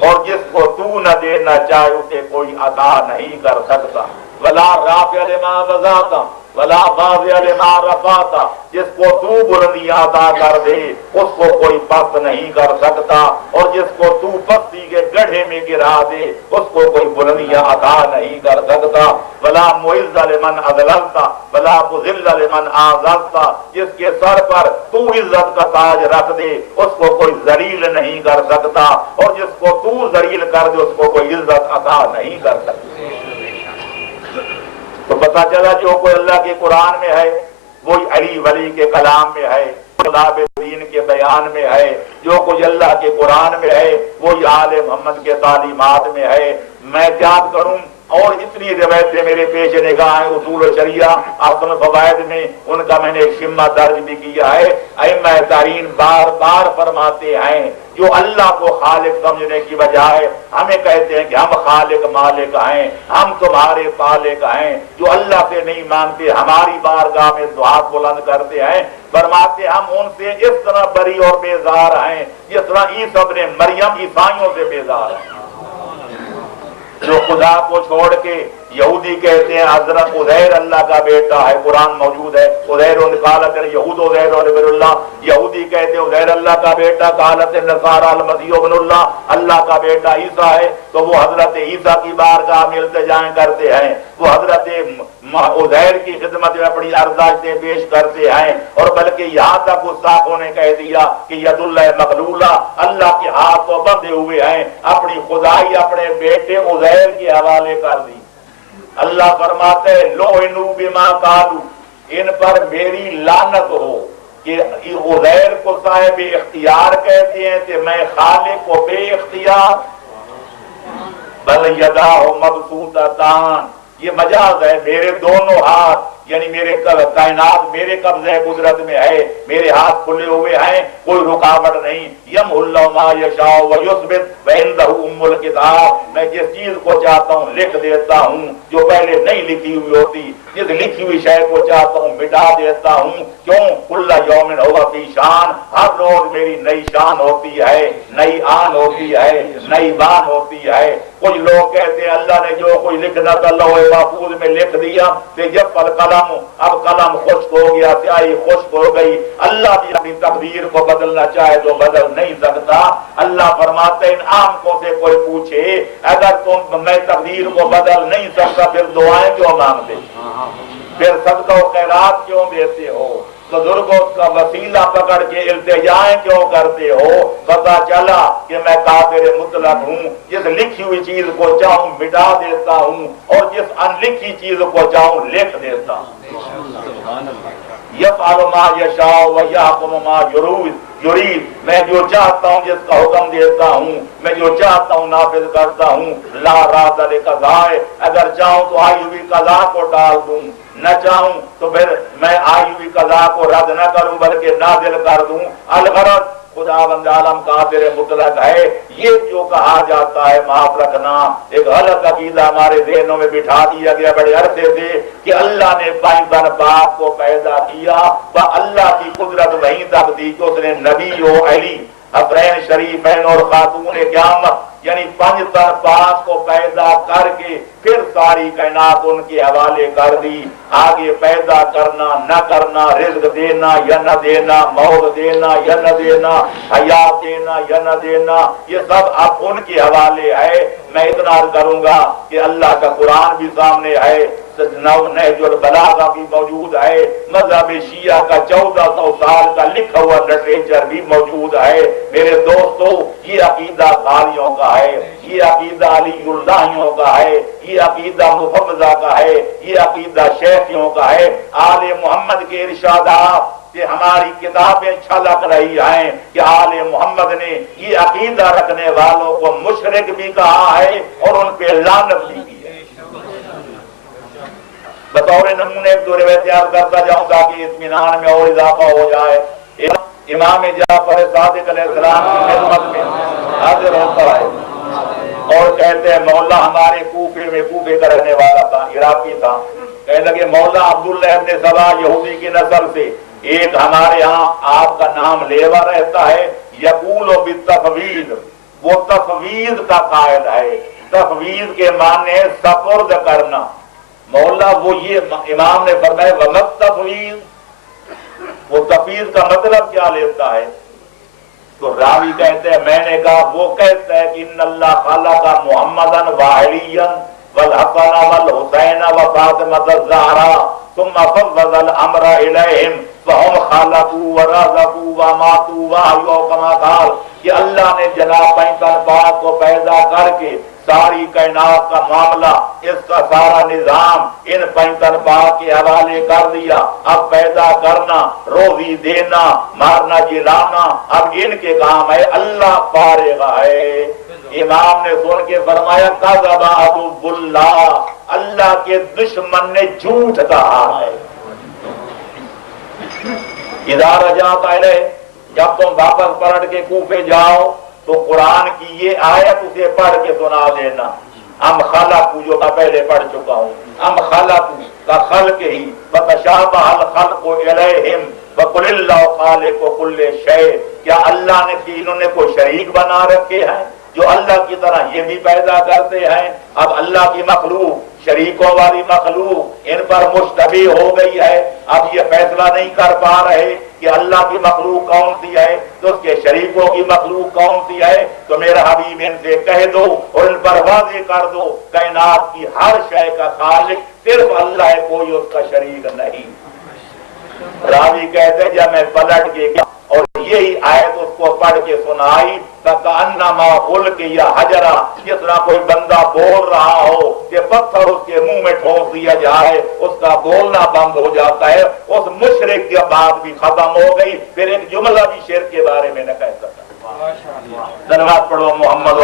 اور جس کو تو نہ دینا چاہے اسے کوئی عطا نہیں کر سکتا. ولا رافع لما وضعت ولا واضع لما رفعت. جس کو تو بلندیاں عطا کر دے اس کو کوئی پست نہیں کر سکتا اور جس کو تو پستی کے گڑھے میں گرا دے اس کو کوئی بلندیاں عطا نہیں کر سکتا. ولا معز لمن اذللت ولا مذل لمن اعزلت. جس کے سر پر تو عزت کا تاج رکھ دے اس کو کوئی ذلیل نہیں کر سکتا اور جس کو تو ذلیل کر دے اس کو کوئی عزت عطا نہیں کر سکتا. تو پتہ چلا جو کوئی اللہ کے قرآن میں ہے وہی علی ولی کے کلام میں ہے, غلاب دین کے بیان میں ہے. جو کچھ اللہ کے قرآن میں ہے وہی آل محمد کے تعلیمات میں ہے. میں یاد کروں اور اتنی روایتیں میرے پیش نگاہ ہیں اصول شریعہ احسن الفوائد میں, ان کا میں نے ایک شمہ درج بھی کیا ہے. ائمہ تارین بار بار فرماتے ہیں جو اللہ کو خالق سمجھنے کی بجائے ہمیں کہتے ہیں کہ ہم خالق مالک ہیں, ہم تمہارے خالق ہیں, جو اللہ سے نہیں مانتے ہماری بارگاہ میں دعات بلند کرتے ہیں, فرماتے ہم ان سے اس طرح بری اور بیزار ہیں جس طرح عیسی ابن مریم عیسائیوں سے بیزار ہیں. جو خدا کو چھوڑ کے یہودی کہتے ہیں حضرت عزیر اللہ کا بیٹا ہے, قرآن موجود ہے عزیر قالت یہود عزیر ابن اللہ. یہودی کہتے ہیں عزیر اللہ کا بیٹا, قالت النصارى المسیح ابن اللہ, اللہ کا بیٹا عیسیٰ ہے. تو وہ حضرت عیسیٰ کی بارگاہ میں التجائیں کرتے ہیں, وہ حضرت عزیر کی خدمت میں اپنی ارزاشتیں پیش کرتے ہیں اور بلکہ یہاں تک گستاخوں نے کہہ دیا کہ ید اللہ مغلولہ, اللہ کے ہاتھ تو بندھے ہوئے ہیں, اپنی خدائی اپنے بیٹے عزیر کے حوالے کر دی. اللہ فرماتے ہیں لعنوا بما قالوا, ان پر میری لعنت ہو کہ عزیر کو صاحب اختیار کہتے ہیں کہ میں خالق کو بے اختیار. بل یداہ مبسوطتان, یہ مجاز ہے, میرے دونوں ہاتھ یعنی میرے کائنات میرے قبضہ قدرت میں ہے, میرے ہاتھ کھلے ہوئے ہیں, کوئی رکاوٹ نہیں. یمحو اللہ ما یشاء ویثبت وعندہ ام الکتاب. میں جس چیز کو چاہتا ہوں لکھ دیتا ہوں جو پہلے نہیں لکھی ہوئی ہوتی, جس لکھی ہوئی شے کو چاہتا ہوں مٹا دیتا ہوں. کیوں؟ کل یوم ہوا فی شان, ہر روز میری نئی شان ہوتی ہے, نئی آن ہوتی ہے, نئی بان ہوتی ہے. کچھ لوگ کہتے ہیں اللہ نے جو کوئی لکھنا تھا لوح محفوظ میں لکھ دیا, کہ جب پر قلم اب قلم خشک ہو گیا, سیاہی خشک ہو گئی. اللہ بھی اپنی تقدیر کو بدلنا چاہے تو بدل نہیں سکتا. اللہ فرماتے ہیں ان آنکھوں سے کوئی پوچھے اگر تم میں تقدیر کو بدل نہیں سکتا پھر دعائیں کیوں مانگتے, پھر صدقہ و خیرات کیوں دیتے ہو, بزرگوں کا وسیلہ پکڑ کے التجائیں کیوں کرتے ہو؟ پتا چلا کہ میں قادر مطلق ہوں, جس لکھی ہوئی چیز کو چاہوں مٹا دیتا ہوں اور جس ان لکھی چیز کو چاہوں لکھ دیتا ہوں. یفعل ما یشاء ویحکم ما یرید, میں جو چاہتا ہوں جس کا حکم دیتا ہوں, میں جو چاہتا ہوں نافذ کرتا ہوں. لا راد لقضائے, اگر چاہوں تو آئی ہوئی قضا کو ٹال دوں, نہ چاہوں تو پھر میں آئی ہوئی قضا کو رد نہ کروں بلکہ نازل کر دوں. الغرض خدا بند عالم قادر مطلق ہے. یہ جو کہا جاتا ہے معاف رکھنا, ایک غلط عقیدہ ہمارے ذہنوں میں بٹھا دیا گیا بڑے عرصے سے کہ اللہ نے بن پاک کو پیدا کیا, اللہ کی قدرت وہیں تک دی کہ اس نے نبی و علی حسین شریفین اور خاتون قیامت یعنی 5 تن پاک کو پیدا کر کے پھر ساری کائنات ان کے حوالے کر دی. آگے پیدا کرنا نہ کرنا, رزق دینا یا نہ دینا, موت دینا یا نہ دینا, حیات دینا یا نہ دینا, یہ سب اب ان کے حوالے ہے. میں اتنا عرض کروں گا کہ اللہ کا قرآن بھی سامنے ہے, نہج البلاغہ بھی موجود ہے، مذہب شیعہ کا 1400 سال کا لکھا ہوا لٹریچر بھی موجود ہے۔ میرے دوستو، یہ عقیدہ غالیوں کا ہے، یہ عقیدہ علی اللہیوں کا ہے، یہ عقیدہ مفوضہ کا ہے، یہ عقیدہ شیخیوں کا ہے۔ آل محمد کے ارشادات کہ ہماری کتابیں چھلک رہی ہیں کہ آل محمد نے یہ عقیدہ رکھنے والوں کو مشرک بھی کہا ہے اور ان پہ لعنت بھی کی ہے۔ بطور نمونے ایک دو روایتیں عرض کرتا جاؤں تاکہ اطمینان میں اور اضافہ ہو جائے۔ امام جعفر صادق علیہ السلام کی خدمت میں حاضر ہوتا ہے اور کہتے ہیں مولا ہمارے کوفے کا رہنے والا تھا، عراقی تھا، کہنے لگے مولا عبداللہ ابن سبا یہودی کی نسل سے ایک ہمارے ہاں آپ کا نام لیوا رہتا ہے، یقول بالتفویض، وہ تفویض کا قائل ہے۔ تفویض کے معنی سپرد کرنا۔ مولا وہ یہ امام نے فرمایا ومت تفویض، وہ تفویض کا مطلب کیا لیتا ہے؟ تو راوی کہتے ہیں میں نے کہا وہ کہتا ہے کہ ان اللہ خلق محمدا وعلیا والحسن والحسین وفاطمۃ الزہرا ثم فوض الامر الیہم فہم خلقوا ورزقوا وماتوا وحیوا کما قال، کہ اللہ نے جناب پینتن پاک کو پیدا کر کے ساری کائنات کا معاملہ، اس کا سارا نظام ان پینتن پاک کے حوالے کر دیا۔ اب پیدا کرنا، روزی دینا، مارنا جلانا اب ان کے کام ہے، اللہ فارغ ہے۔ امام نے سن کے فرمایا کذب عدو اللہ، اللہ کے دشمن نے جھوٹ کہا ہے۔ اذا رجعت الیہ، جب تم واپس پلٹ کے کوفے جاؤ تو قرآن کی یہ آیت اسے پڑھ کے سنا دینا۔ ام خلقوا، جو میں پہلے پڑھ چکا ہوں، ام خلقوا کا خلق ہی فتشابہ الخلق الیہم وقل اللہ خالق کل شیء، کیا اللہ نے کہ انہوں نے کوئی شریک بنا رکھے ہیں جو اللہ کی طرح یہ بھی پیدا کرتے ہیں؟ اب اللہ کی مخلوق، شریکوں والی مخلوق ان پر مشتبہ ہو گئی ہے، اب یہ فیصلہ نہیں کر پا رہے کہ اللہ کی مخلوق کون سی ہے تو اس کے شریکوں کی مخلوق کون سی ہے۔ تو میرا حبیب ان سے کہہ دو اور ان پر واضح کر دو کائنات کی ہر شے کا خالق صرف اللہ ہے، کوئی اس کا شریک نہیں۔ راوی کہتے جب میں پلٹ کے گیا اور یہی آیت اس کو پڑھ کے سنائی فَكَأَنَّمَا أُلْقِيَ حَجَرًا، جس طرح کوئی بندہ بول رہا ہو کہ پتھر اس کے منہ میں ٹھونس دیا جائے، اس کا بولنا بند ہو جاتا ہے۔ اس مشرک کی بات بھی ختم ہو گئی، پھر ایک جملہ بھی شرک کے بارے میں نہ کہہ سکتا۔ ذرات پڑھو محمد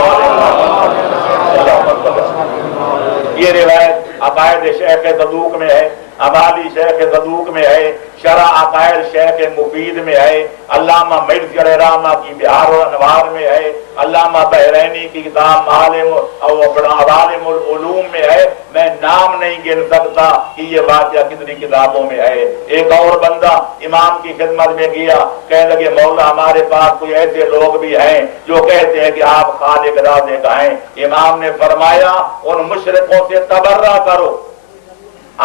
یہ روایت عقائد شیخ صدوق میں ہے، امالی شیخ صدوق میں ہے، شرح عقائد شیخ مفید میں ہے، علامہ مرزی علیہ رحمہ کی بہار الانوار میں ہے، علامہ بحرینی کی کتاب عالم العلوم میں ہے۔ میں نام نہیں گن سکتا کہ یہ واقعہ کتنی کتابوں میں ہے۔ ایک اور بندہ امام کی خدمت میں گیا، کہنے لگے مولا ہمارے پاس کوئی ایسے لوگ بھی ہیں جو کہتے ہیں کہ آپ خالق رازق ہیں۔ امام نے فرمایا ان مشرکوں سے تبرہ کرو،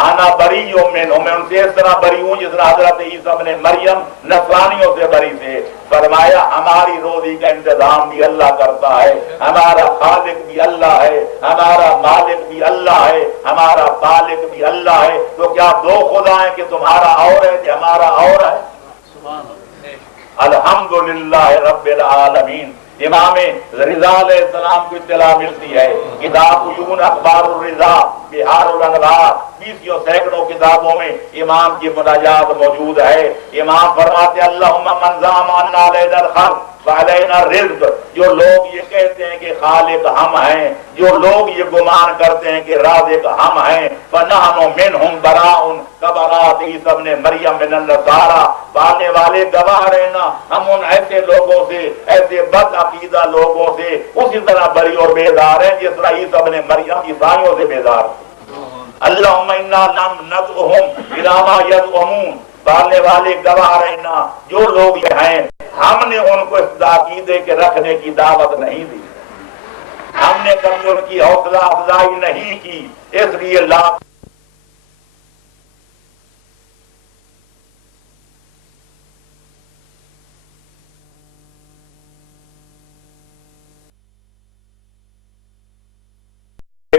آنا بریوں میں ان سے اس طرح بری ہوں جس طرح حضرت عیسیٰ ابن مریم نصرانیوں سے بری تھے۔ فرمایا ہماری روزی کا انتظام بھی اللہ کرتا ہے، ہمارا خالق بھی اللہ ہے، ہمارا مالک بھی اللہ ہے، ہمارا خالق بھی اللہ ہے۔ تو کیا دو خدا ہیں کہ تمہارا اور ہے کہ ہمارا اور ہے؟ الحمدللہ رب العالمین۔ امام رضا علیہ السلام کو اطلاع ملتی ہے، کتاب عیون اخبار الرضا بہار الانوار 20 سینکڑوں کتابوں میں امام کی مناجات موجود ہے۔ امام فرماتے اللہم من زعم ان علینا الخلق وعلینا الرزق، جو لوگ یہ کہتے ہیں کہ خالق ہم ہیں، جو لوگ یہ گمان کرتے ہیں کہ رازق ہم ہیں، فنحن منہم براء کبرات عیسیٰ ابن مریم من النصارى، پالنے والے گواہ رہنا ہم ان ایسے لوگوں سے، ایسے بد عقیدہ لوگوں سے اسی طرح بری اور بیدار ہیں جس طرح عیسیٰ ابن مریم عیسائیوں سے بیدار ہیں۔ اللہم انا لم ندعوہم الی ما یزعمون، پالنے والے گواہ رہنا جو لوگ یہ ہیں ہم نے ان کو اس عقیدے کے رکھنے کی دعوت نہیں دی، ہم نے کبھی ان کی حوصلہ افزائی نہیں کی، اس لیے لا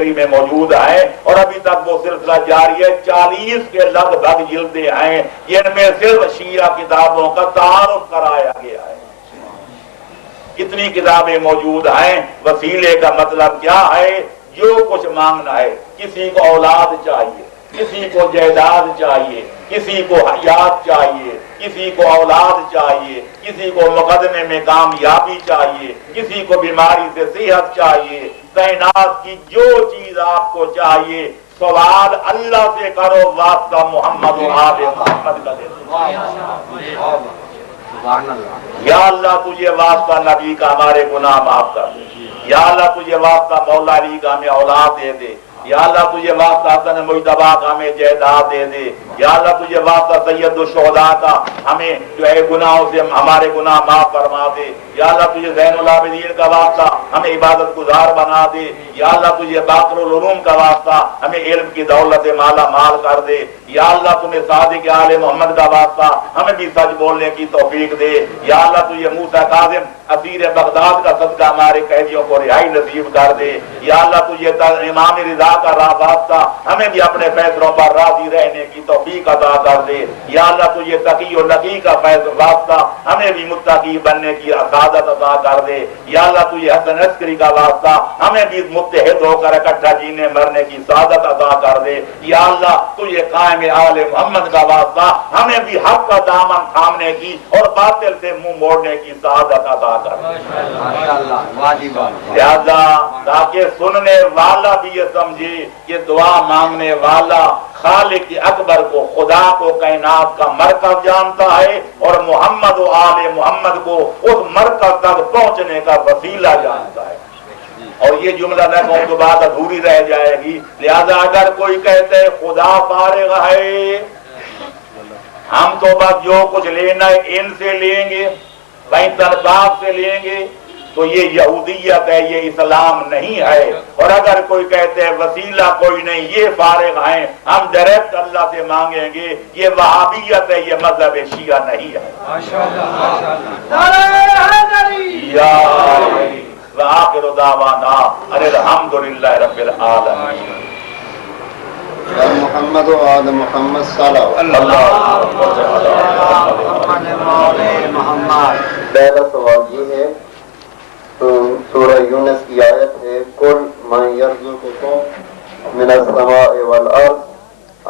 لائبریری میں موجود ہیں اور ابھی تک وہ سلسلہ جاری ہے. 40 کے لگ بھگ جلدیں ہیں جن میں صرف شیعہ کتابوں کا تعارف کرایا گیا ہے. کتنی کتابیں موجود ہیں. وسیلے کا مطلب کیا ہے؟ جو کچھ مانگنا ہے. کسی کو اولاد چاہیے, کسی کو جائیداد چاہیے, کسی کو حیات چاہیے, کسی کو اولاد چاہیے, کسی کو مقدمے میں کامیابی چاہیے, کسی کو بیماری سے صحت چاہیے. کائنات کی جو چیز آپ کو چاہیے سوال اللہ سے کرو, واسطہ محمد و آل محمد کا دے دو. یا اللہ تجھے واسطہ نبی کا ہمارے گناہ معاف کر دے. یا اللہ تجھے واسطہ مولا علی کا ہمیں اولاد دے دے. یا اللہ تجھے واسطہ حسن مجتبیٰ کا ہمیں جائیداد دے دے. یا اللہ تجھے واسطہ سید الشہداء کا ہمیں جو ہے گناہوں سے ہمارے گناہ معاف فرما دے. یا اللہ تجھے زین العابدین کا واسطہ ہمیں عبادت گزار بنا دے. یا اللہ تجھے باقر العلوم کا واسطہ ہمیں علم کی دولت مالا مال کر دے. یا اللہ تمہیں صادق آل محمد کا واسطہ ہمیں بھی سچ بولنے کی توفیق دے. یا اللہ تجھے موسیٰ کاظم اسیر بغداد کا صدقہ ہمارے قیدیوں کو رہائی نصیب کر دے. یا اللہ تجھے امام رضا کا راہ واسطہ ہمیں بھی اپنے فیصلوں پر راضی رہنے کی توفیق عطا کر دے. یا اللہ تجھے تقی و نقی کا واسطہ ہمیں بھی متقی بننے کی سعادت عطا کر دے. یا اللہ تجھے حسن عسکری کا واسطہ ہمیں بھی متحد ہو کر اکٹھا جینے مرنے کی سعادت عطا کر دے. یا اللہ تجھے قائم آل محمد کا واسطہ ہمیں بھی حق کا دامن تھامنے کی اور باطل سے منہ موڑنے کی سعادت عطا کر دے. لہذا تاکہ سننے والا بھی یہ سمجھے کہ دعا مانگنے والا خالق اکبر کو, خدا کو کائنات کا مرکز جانتا ہے اور محمد و آل محمد کو اس مرکز تک پہنچنے کا وسیلہ جانتا ہے. اور یہ جملہ نہ کہوں تو بات ادھوری رہ جائے گی. لہذا اگر کوئی کہتے ہے خدا فارغ ہے, ہم تو بس جو کچھ لینا ہے ان سے لیں گے, بھائی طرفات سے لیں گے, تو یہ یہودیت ہے, یہ اسلام نہیں ہے. اور اگر کوئی کہتے ہیں وسیلہ کوئی نہیں, یہ فارغ ہیں, ہم ڈائریکٹ اللہ سے مانگیں گے, یہ وہابیت ہے, یہ مذہب شیعہ نہیں ہے. وآخر دعوانا ان الحمدللہ رب العالمین. محمد و آل محمد صلی اللہ علیہ محمد. پہلا سوال یہ ہے, سورہ یونس کی آیت ہے, قل من یرزقکم من السماء والارض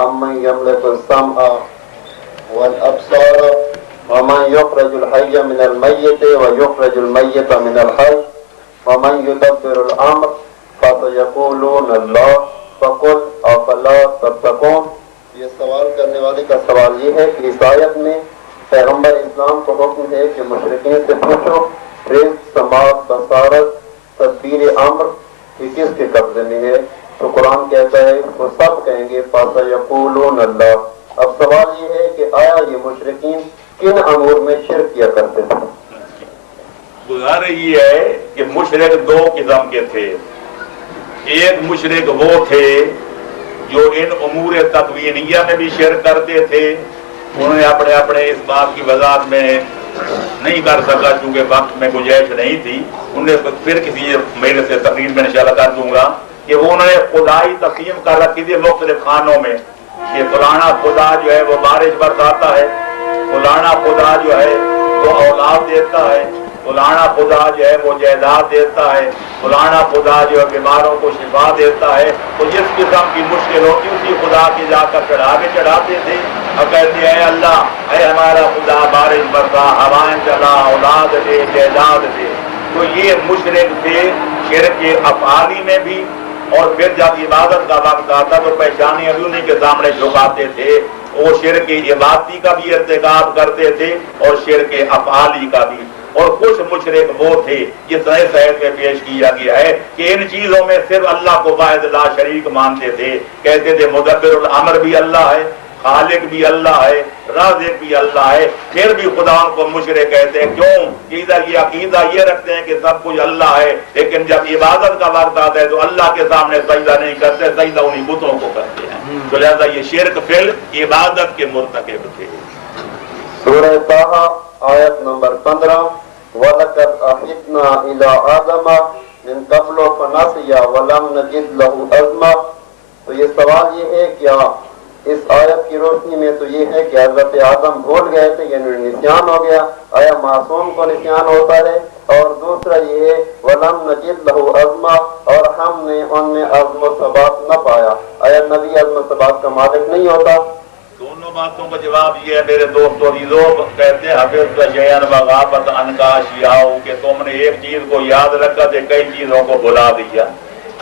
امن یملک السمع والابصار ومن یخرج الحی من المیت ویخرج المیت من الحی ومن یدبر الامر فسیقولون اللہ فقل افلا تتقون. یہ سوال کرنے والے کا سوال یہ ہے کہ اس آیت میں پیغمبر اسلام کو حکم ہے کہ مشرکین سے پوچھو رزق, سماعت, بصارت, تدبیر امر یہ کس کے قبضے میں ہے؟ تو قرآن کہتا ہے وہ سب کہیں گے فسیقولون اللہ. اب سوال یہ ہے کہ آیا یہ مشرکین کن امور میں شرک کیا کرتے تھے؟ گزارے یہ ہے کہ مشرک دو قسم کے تھے. ایک مشرک وہ تھے جو ان امور تکوینیہ میں بھی شرک کرتے تھے. انہوں نے اپنے اس بات کی وضاحت میں نہیں کر سکا چونکہ وقت میں گنجائش نہیں تھی. انہوں نے پھر کسی میرے سے تقریر میں انشاءاللہ کر دوں گا کہ انہوں نے خدائی تقسیم کر رکھی تھی مختلف خانوں میں کہ فلانا خدا جو ہے وہ بارش برساتا ہے, فلانا خدا جو ہے وہ اولاد دیتا ہے, فلانا خدا جو ہے وہ جائیداد دیتا ہے, فلانا خدا جو ہے بیماروں کو شفا دیتا ہے. تو جس قسم کی مشکل ہوتی اسی خدا کی جا کر چڑھاتے تھے اور کہتے ہیں اللہ اے ہمارا خدا بارش برسا, ہوائیں چلا, اولاد دے, جائیداد دے. تو یہ مشرک تھے شرک افعالی میں بھی, اور پھر جب عبادت کا وقت آتا تو پریشانیاں بھی انہیں کے سامنے جھکاتے تھے. وہ شرک عبادتی کا بھی ارتکاب کرتے تھے اور شرک افعالی کا بھی. اور کچھ مشرک وہ تھے جس نئے صحت میں پیش کیا گیا ہے کہ ان چیزوں میں صرف اللہ کو واحد لا شریک مانتے تھے. کہتے تھے مدبر الامر بھی اللہ ہے, خالق بھی اللہ ہے, رازق بھی اللہ ہے. پھر بھی خدا ان کو مشرک کہتے ہیں. کیوں؟ ادھر یہ عقیدہ یہ رکھتے ہیں کہ سب کچھ اللہ ہے, لیکن جب عبادت کا وقت آتا ہے تو اللہ کے سامنے سجدہ نہیں کرتے, سجدہ انہیں بتوں کو کرتے ہیں. تو لہذا یہ شرک فعل عبادت کے مرتکب تھے. سورہ طٰہٰ آیت نمبر 15 وَلَقَدْ أَحِدْنَا إِلَىٰ آدَمَ من قبل فنسي ولم نجد له عزما. تو یہ سوال یہ ہے کیا اس آیت کی روشنی میں تو یہ ہے کہ حضرت آدم بھول گئے تھے، یعنی نسیان ہو گیا، آیا معصوم کو نسیان ہوتا ہے؟ اور دوسرا یہ ہے وَلَمْ نَجِدْ لَهُ عَزْمًا، اور ہم نے ان میں عزم و ثبات نہ پایا، آیا نبی عزم و ثبات کا مالک نہیں ہوتا؟ دونوں باتوں کا جواب یہ ہے میرے دوست اور عزیزو، کہتے ہیں حفظ شیئن وغافت عنک اشیاء، کہ تم نے ایک چیز کو یاد رکھا تو کئی چیزوں کو بھلا دیا.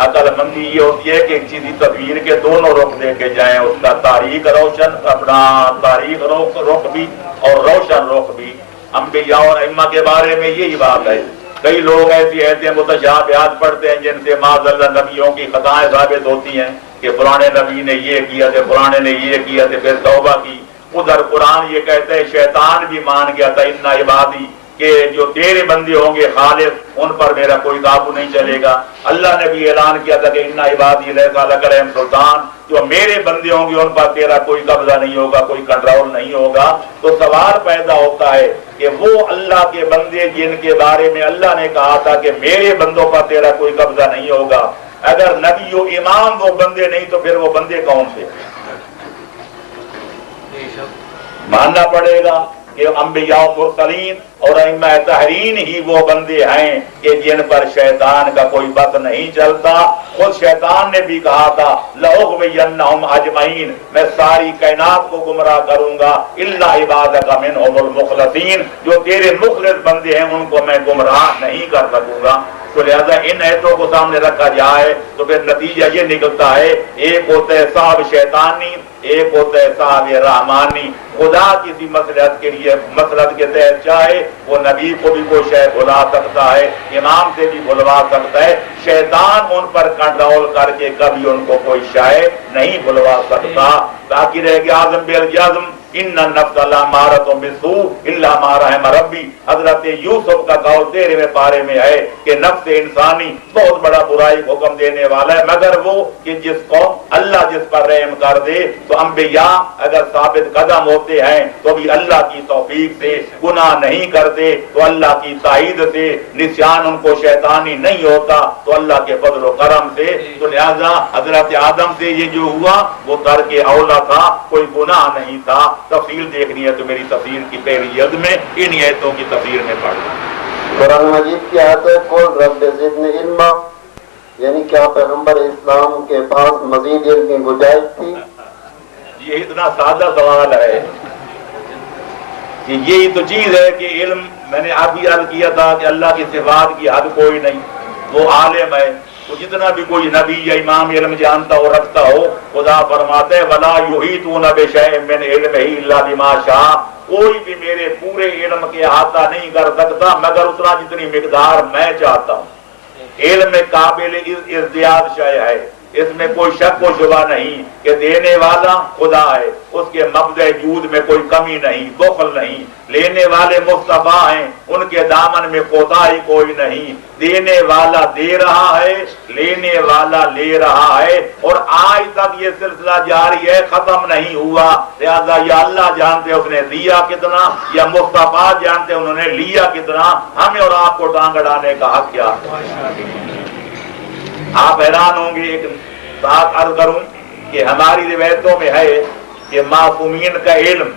عقل مندی یہ ہوتی ہے کہ ایک چیز کی تصویر کے دونوں رخ دے کے جائیں، اس کا تاریخ روشن، اپنا تاریخ رخ بھی اور روشن رخ بھی. انبیاء اور ائمہ کے بارے میں یہی بات ہے. کئی لوگ ایسی ایسے متشابہات پڑھتے ہیں جن سے معاذ اللہ نبیوں کی خطائیں ثابت ہوتی ہیں کہ فلانے نبی نے یہ کیا تھے، فلانے نے یہ کیا تھے، پھر توبہ کی. ادھر قرآن یہ کہتے ہیں شیطان بھی مان گیا تھا ان عبادی، کہ جو تیرے بندے ہوں گے خالص ان پر میرا کوئی قابو نہیں چلے گا. اللہ نے بھی اعلان کیا تھا کہ ان عبادی لیس لک علیہم سلطان، جو میرے بندے ہوں گے ان پر تیرا کوئی قبضہ نہیں ہوگا، کوئی کنٹرول نہیں ہوگا. تو سوال پیدا ہوتا ہے کہ وہ اللہ کے بندے جن کے بارے میں اللہ نے کہا تھا کہ میرے بندوں پر تیرا کوئی قبضہ نہیں ہوگا، اگر نبی و امام وہ بندے نہیں تو پھر وہ بندے کون سے؟ ماننا پڑے گا کہ انبیاء و مرسلین اور ائمہ تحرین ہی وہ بندے ہیں کہ جن پر شیطان کا کوئی بس نہیں چلتا. خود شیطان نے بھی کہا تھا لَأُغْوِيَنَّهُمْ أَجْمَعِينَ، میں ساری کائنات کو گمراہ کروں گا إِلَّا عِبَادَكَ مِنْهُمُ الْمُخْلَصِينَ، جو تیرے مخلص بندے ہیں ان کو میں گمراہ نہیں کر سکوں گا. تو لہذا ان ایتوں کو سامنے رکھا جائے تو پھر نتیجہ یہ نکلتا ہے ایک ہوتا ہے صاحب شیطانی، ایک ہوتا ہے صاحب رحمانی. خدا کسی مصلحت کے لیے مصلحت کے تحت چاہے وہ نبی کو بھی کوئی شے بھلا سکتا ہے، امام سے بھی بھلوا سکتا ہے. شیطان ان پر کنٹرول کر کے کبھی ان کو کوئی شے نہیں بھلوا سکتا. باقی رہ گیا اعظم بالجزم ان النفس لامارۃ بالسوء الا ما رحم ربی. حضرت یوسف کا قول 13ویں پارے میں ہے کہ نفس انسانی بہت بڑا برائی کو حکم دینے والا ہے، مگر وہ کہ جس کو اللہ جس پر رحم کر دے. تو انبیاء اگر ثابت قدم ہوتے ہیں تو بھی اللہ کی توفیق سے گناہ نہیں کرتے، تو اللہ کی تائید سے نسیان ان کو شیطانی نہیں ہوتا، تو اللہ کے فضل و کرم سے. تو لہذا حضرت آدم سے یہ جو ہوا وہ ترک اولا تھا، کوئی گناہ نہیں تھا. تفصیل دیکھنی ہے تو میری تفسیر کی پہلی جلد میں ان ایتوں کی تفسیر میں پڑھ لوں. قرآن مجید کی آیت ہے قل رب زدنی علما، یعنی کیا پیغمبر اسلام کے پاس مزید علم کی گنجائش تھی؟ یہ اتنا سادہ سوال ہے کہ یہی تو چیز ہے کہ علم، میں نے آپ ہی عرض کیا تھا کہ اللہ کی صفات کی حد کوئی نہیں، وہ عالم ہے. تو جتنا بھی کوئی نبی یا امام علم جانتا ہو رکھتا ہو، خدا فرماتے ہیں وَلَا يُحِيطُونَ بِشَيْءٍ مِّنْ عِلْمِهِ إِلَّا بِمَا شَاءَ، کوئی بھی میرے پورے علم کے احاطہ نہیں کر سکتا مگر اتنا جتنی مقدار میں چاہتا ہوں. علم میں قابل ازدیاد شے ہے، اس میں کوئی شک و شبہ نہیں کہ دینے والا خدا ہے، اس کے مبدأ وجود میں کوئی کمی نہیں، بخل نہیں. لینے والے مصطفیٰ ہیں، ان کے دامن میں کوتاہی کوئی نہیں. دینے والا دے رہا ہے، لینے والا لے رہا ہے، اور آج تک یہ سلسلہ جاری ہے، ختم نہیں ہوا. لہذا یا اللہ جانتے اس نے دیا کتنا، یا مصطفیٰ جانتے انہوں نے لیا کتنا. ہمیں اور آپ کو ٹانگ اڑانے کا حق کیا؟ آپ حیران ہوں گے. ایک بات عرض کروں کہ ہماری روایتوں میں ہے کہ معصومین کا علم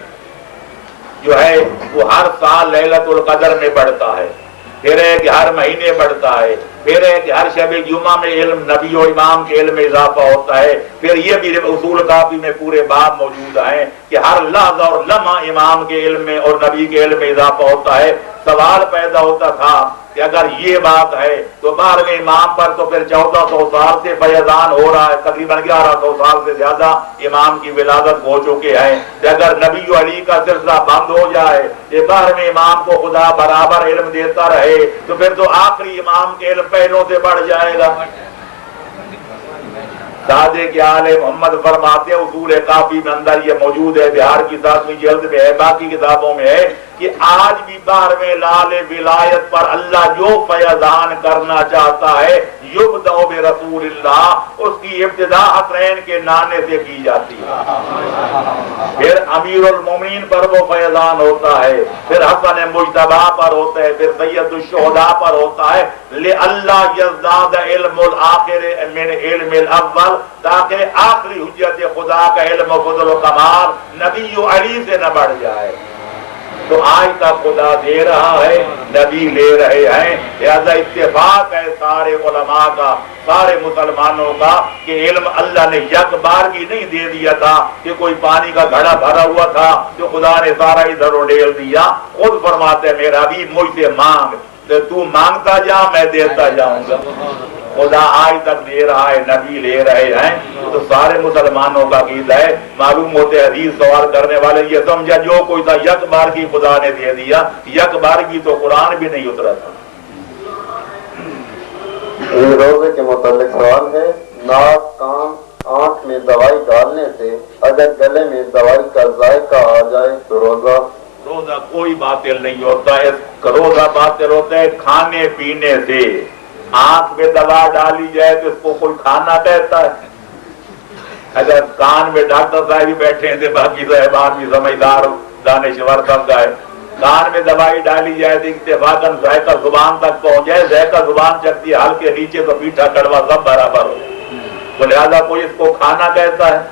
جو ہے وہ ہر سال لیلۃ القدر میں بڑھتا ہے، پھر ہے کہ ہر مہینے بڑھتا ہے، پھر ہے کہ ہر شب جمعہ میں علم نبی و امام کے علم میں اضافہ ہوتا ہے. پھر یہ بھی اصول کافی میں پورے باب موجود ہیں کہ ہر لحظہ اور لمحہ امام کے علم میں اور نبی کے علم میں اضافہ ہوتا ہے. سوال پیدا ہوتا تھا کہ اگر یہ بات ہے تو 12ویں امام پر تو پھر 1400 سال سے فیضان ہو رہا ہے، تقریباً 1100 سال سے زیادہ امام کی ولادت ہو چکے ہیں. کہ اگر نبی و علی کا سلسلہ بند ہو جائے کہ 12ویں امام کو خدا برابر علم دیتا رہے تو پھر تو آخری امام کے علم پہلوں سے بڑھ جائے گا. سادے کے آل محمد فرماتے ہیں اصول کافی میں اندر یہ موجود ہے، بہار کی 7ویں جلد میں ہے، باقی کتابوں میں ہے کہ آج بھی 12ویں لال ولایت پر اللہ جو فیضان کرنا چاہتا ہے یبدأ برسول اللہ، اس کی ابتدا حسنین کے نانے سے کی جاتی ہے، پھر امیر المومنین پر وہ فیضان ہوتا ہے، پھر حسن مجتبی پر ہوتا ہے، پھر سید الشہداء پر ہوتا ہے، لِأَلَّا يَزْدَادَ علم الآخر من علم الاول، تاکہ آخری حجت خدا کا علم و فضل و کمال نبی علی سے نہ بڑھ جائے۔ تو آج تک خدا دے رہا ہے، نبی لے رہے ہیں، لہذا اتفاق ہے سارے علماء کا، سارے مسلمانوں کا کہ علم اللہ نے یک بار کی نہیں دے دیا تھا کہ کوئی پانی کا گھڑا بھرا ہوا تھا جو خدا نے سارا ادھر اڈیل دیا۔ خود فرماتے ہیں میرا بھی مجھ سے مانگ، تو مانگتا جا میں دیتا جاؤں گا۔ خدا آج تک دے رہا ہے، نبی لے رہے ہیں، تو سارے مسلمانوں کا عقیدہ ہے۔ معلوم ہوتے حدیث سوال کرنے والے یہ سمجھا جو کوئی تھا یک بار کی خدا نے دے دیا، یک بار کی تو قرآن بھی نہیں اترا تھا۔ یہ روزے کے متعلق سوال ہے، ناک، کان، آنکھ میں دوائی ڈالنے سے اگر گلے میں دوائی کا ذائقہ آ جائے تو روزہ کوئی باطل نہیں ہوتا ہے، روزہ باطل ہوتا ہے کھانے پینے سے۔ آنکھ میں دوا ڈالی جائے تو اس کو کوئی کھانا کہتا ہے؟ اگر کان میں ڈاکٹر صاحب بھی بیٹھے ہیں، باقی صاحبان بھی سمجھدار دانشور سب کا ہے، کان میں دوائی ڈالی جائے تو اتفاقاً ذائقہ زبان تک پہنچ جائے، ذائقہ زبان چکتی ہے ہلکے نیچے تو میٹھا کڑوا سب برابر ہو، تو لہذا کوئی اس کو کھانا کہتا ہے؟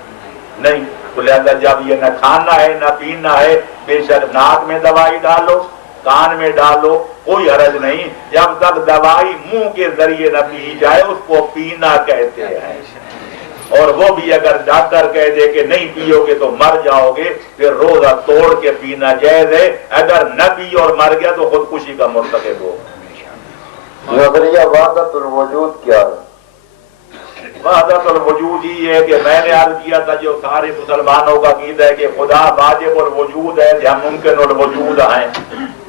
نہیں۔ تو لہذا جب یہ نہ کھانا ہے نہ پینا ہے، بے شک ناک میں دوائی ڈالو، کان میں ڈالو، کوئی حرج نہیں، جب تک دوائی منہ کے ذریعے نہ پی جائے اس کو پینا کہتے ہیں۔ اور وہ بھی اگر ڈاکٹر کہہ دے کہ نہیں پیو گے تو مر جاؤ گے، پھر روزہ توڑ کے پینا جائز ہے، اگر نہ پی اور مر گیا تو خودکشی کا مرتکب ہو۔ نظریہ وحدت الوجود کیا ہے؟ وحدت الوجود ہی ہے کہ میں نے عرض کیا تھا جو سارے مسلمانوں کا عقیدہ ہے کہ خدا واجب الوجود ہے، ہم ممکن الوجود ہیں،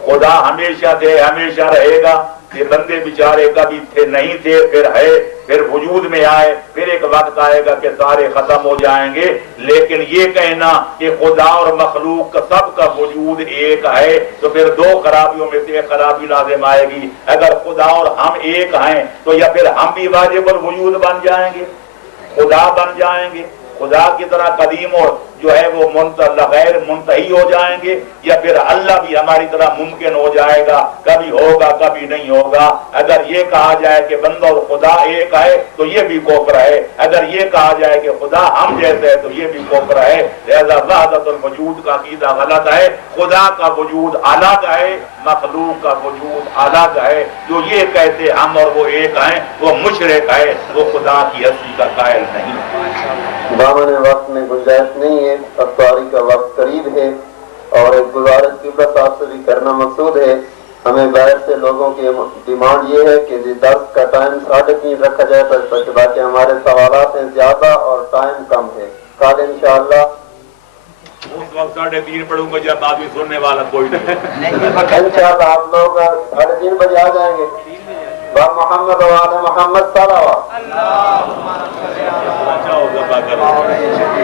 خدا ہمیشہ تھے ہمیشہ رہے گا، یہ بندے بیچارے کبھی تھے نہیں تھے پھر ہے، پھر وجود میں آئے، پھر ایک وقت آئے گا کہ سارے ختم ہو جائیں گے۔ لیکن یہ کہنا کہ خدا اور مخلوق کا سب کا وجود ایک ہے تو پھر دو خرابیوں میں سے ایک خرابی لازم آئے گی۔ اگر خدا اور ہم ایک ہیں تو یا پھر ہم بھی واجب الوجود بن جائیں گے، خدا بن جائیں گے، خدا کی طرح قدیم اور جو ہے وہ غیر منتہی ہو جائیں گے، یا پھر اللہ بھی ہماری طرح ممکن ہو جائے گا، کبھی ہوگا کبھی نہیں ہوگا۔ اگر یہ کہا جائے کہ بندہ اور خدا ایک ہے تو یہ بھی کفر ہے، اگر یہ کہا جائے کہ خدا ہم جیسے ہے تو یہ بھی کفر ہے۔ لہذا وحدت الوجود کا عقیدہ غلط ہے، خدا کا وجود الگ ہے، مخلوق کا وجود الگ ہے۔ جو یہ کہتے ہم اور وہ ایک ہیں وہ مشرک ہے، وہ خدا کی ہستی کا قائل نہیں ہے۔ دامن وقت میں گنجائش نہیں ہے، افطاری کا وقت قریب ہے اور ایک گزارش قبلہ صاحب سے بھی کرنا مقصود ہے۔ ہمیں باہر سے لوگوں کی ڈیمانڈ یہ ہے کہ درس کا ٹائم 3:30 رکھا جائے تاکہ ہمارے سوالات ہیں زیادہ اور ٹائم کم ہے۔ کل انشاءاللہ اس وقت 3:30 پڑھوں گا جب آدمی سننے والا کوئی نہیں، انشاءاللہ آپ لوگ 3:30 بجے آ جائیں گے۔ محمد وعلی محمد صلوات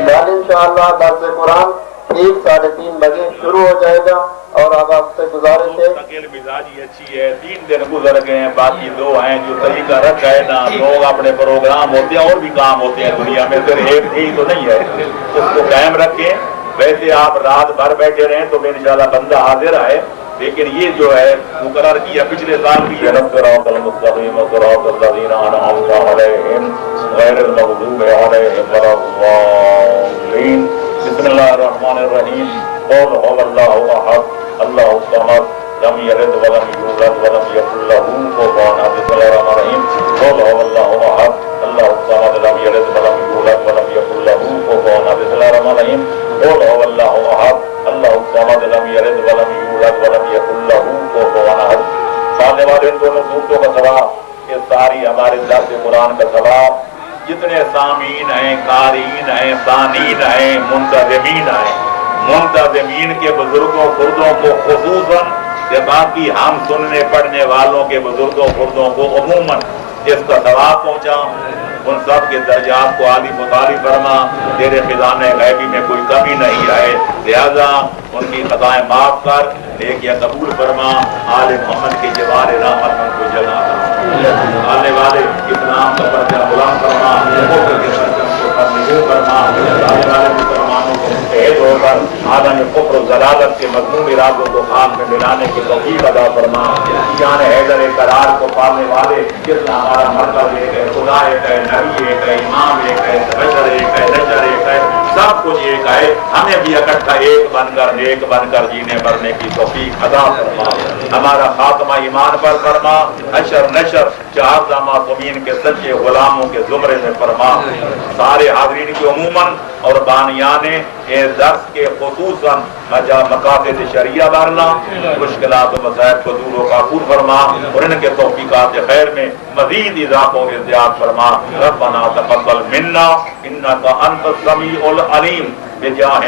کل انشاءاللہ درس قرآن ٹھیک 3:30 بجے شروع ہو جائے گا۔ اور اب آپ سے گزارش ہے، مزاجی اچھی ہے، 3 دن گزر گئے ہیں، باقی 2 ہیں جو طریقہ رکھا ہے نا، لوگ اپنے پروگرام ہوتے ہیں اور بھی کام ہوتے ہیں دنیا میں، صرف ایک ہی تو نہیں ہے، اس کو قائم رکھیں۔ ویسے آپ رات بھر بیٹھے رہیں تو انشاءاللہ بندہ حاضر آئے، لیکن یہ جو ہے مقرر کیا پچھلے سال بھی ہے، صراط المستقیم صراط الذین انعمت علیہم غیر المغضوب علیہم ولا الضالین۔ بسم اللہ الرحمن الرحیم۔ قل هو اللہ احد اللہ الصمد لم یلد ولم یولد ولم یکن له کفوا احد۔ بسم اللہ الرحمن الرحیم۔ قل هو اللہ احد اللہ الصمد لم یلد ولم یولد ولم یکن له کفوا احد۔ بسم اللہ الرحمن الرحیم۔ قل هو اللہ احد اللہ الصمد لم یلد ولم یولد ولم یکن له کفوا احد۔ سامنے والے ان دونوں صورتوں کا ثواب، یہ ساری ہمارے درس قرآن کا ثواب، جتنے سامعین ہیں، قارئین ہیں، ثانین ہیں، منتظمین ہیں، منتظمین کے بزرگوں خردوں کو خصوصاً کہ باقی ہم سننے پڑھنے والوں کے بزرگوں خردوں کو عموماً اس کا ثواب پہنچا۔ ان سب کے درجات کو عالی متعالی فرما، تیرے خزانے غیبی میں کوئی کمی نہیں رہے، لہذا ان کی خطائیں معاف کر، نیک یا قبول فرما، آل محمد کے جوار رحمت ان کو جگہ آنے والے اسلام کا پرچہ بلند فرما، کفر کے پرچم کو ترمیم فرما، آنے والے مسلمانوں کو متحد ہو کر عالم کفر و ضلالت کے مذموم ارادوں کو خاک میں ملانے کی توفیق عطا فرما، جان حیدر قرار کو پالنے والے جتنا ہمارا مرکز ایک ہے، خدا ایک ہے، نبی ایک ہے، امام ایک ہے، بشر ایک ہے، نجر ایک ہے، سب کچھ ایک ہے، ہمیں بھی اکٹھا ایک بن کر نیک بن کر جینے مرنے کی توفیق عطا فرما، ہمارا خاتمہ ایمان پر فرما، حشر نشر چہارہ معصومین کے سچے غلاموں کے زمرے میں فرما، سارے حاضرین کی عموماً اور بانیان درس کے خصوصاً مقاصد شریعہ بارنا، مشکلات و مسائل کو دور و کافور فرما، اور ان کے توفیقات خیر میں مزید اضافہ و ازدیاد فرما، ربنا تقبل منا انک انت السمیع العلیم بجاہ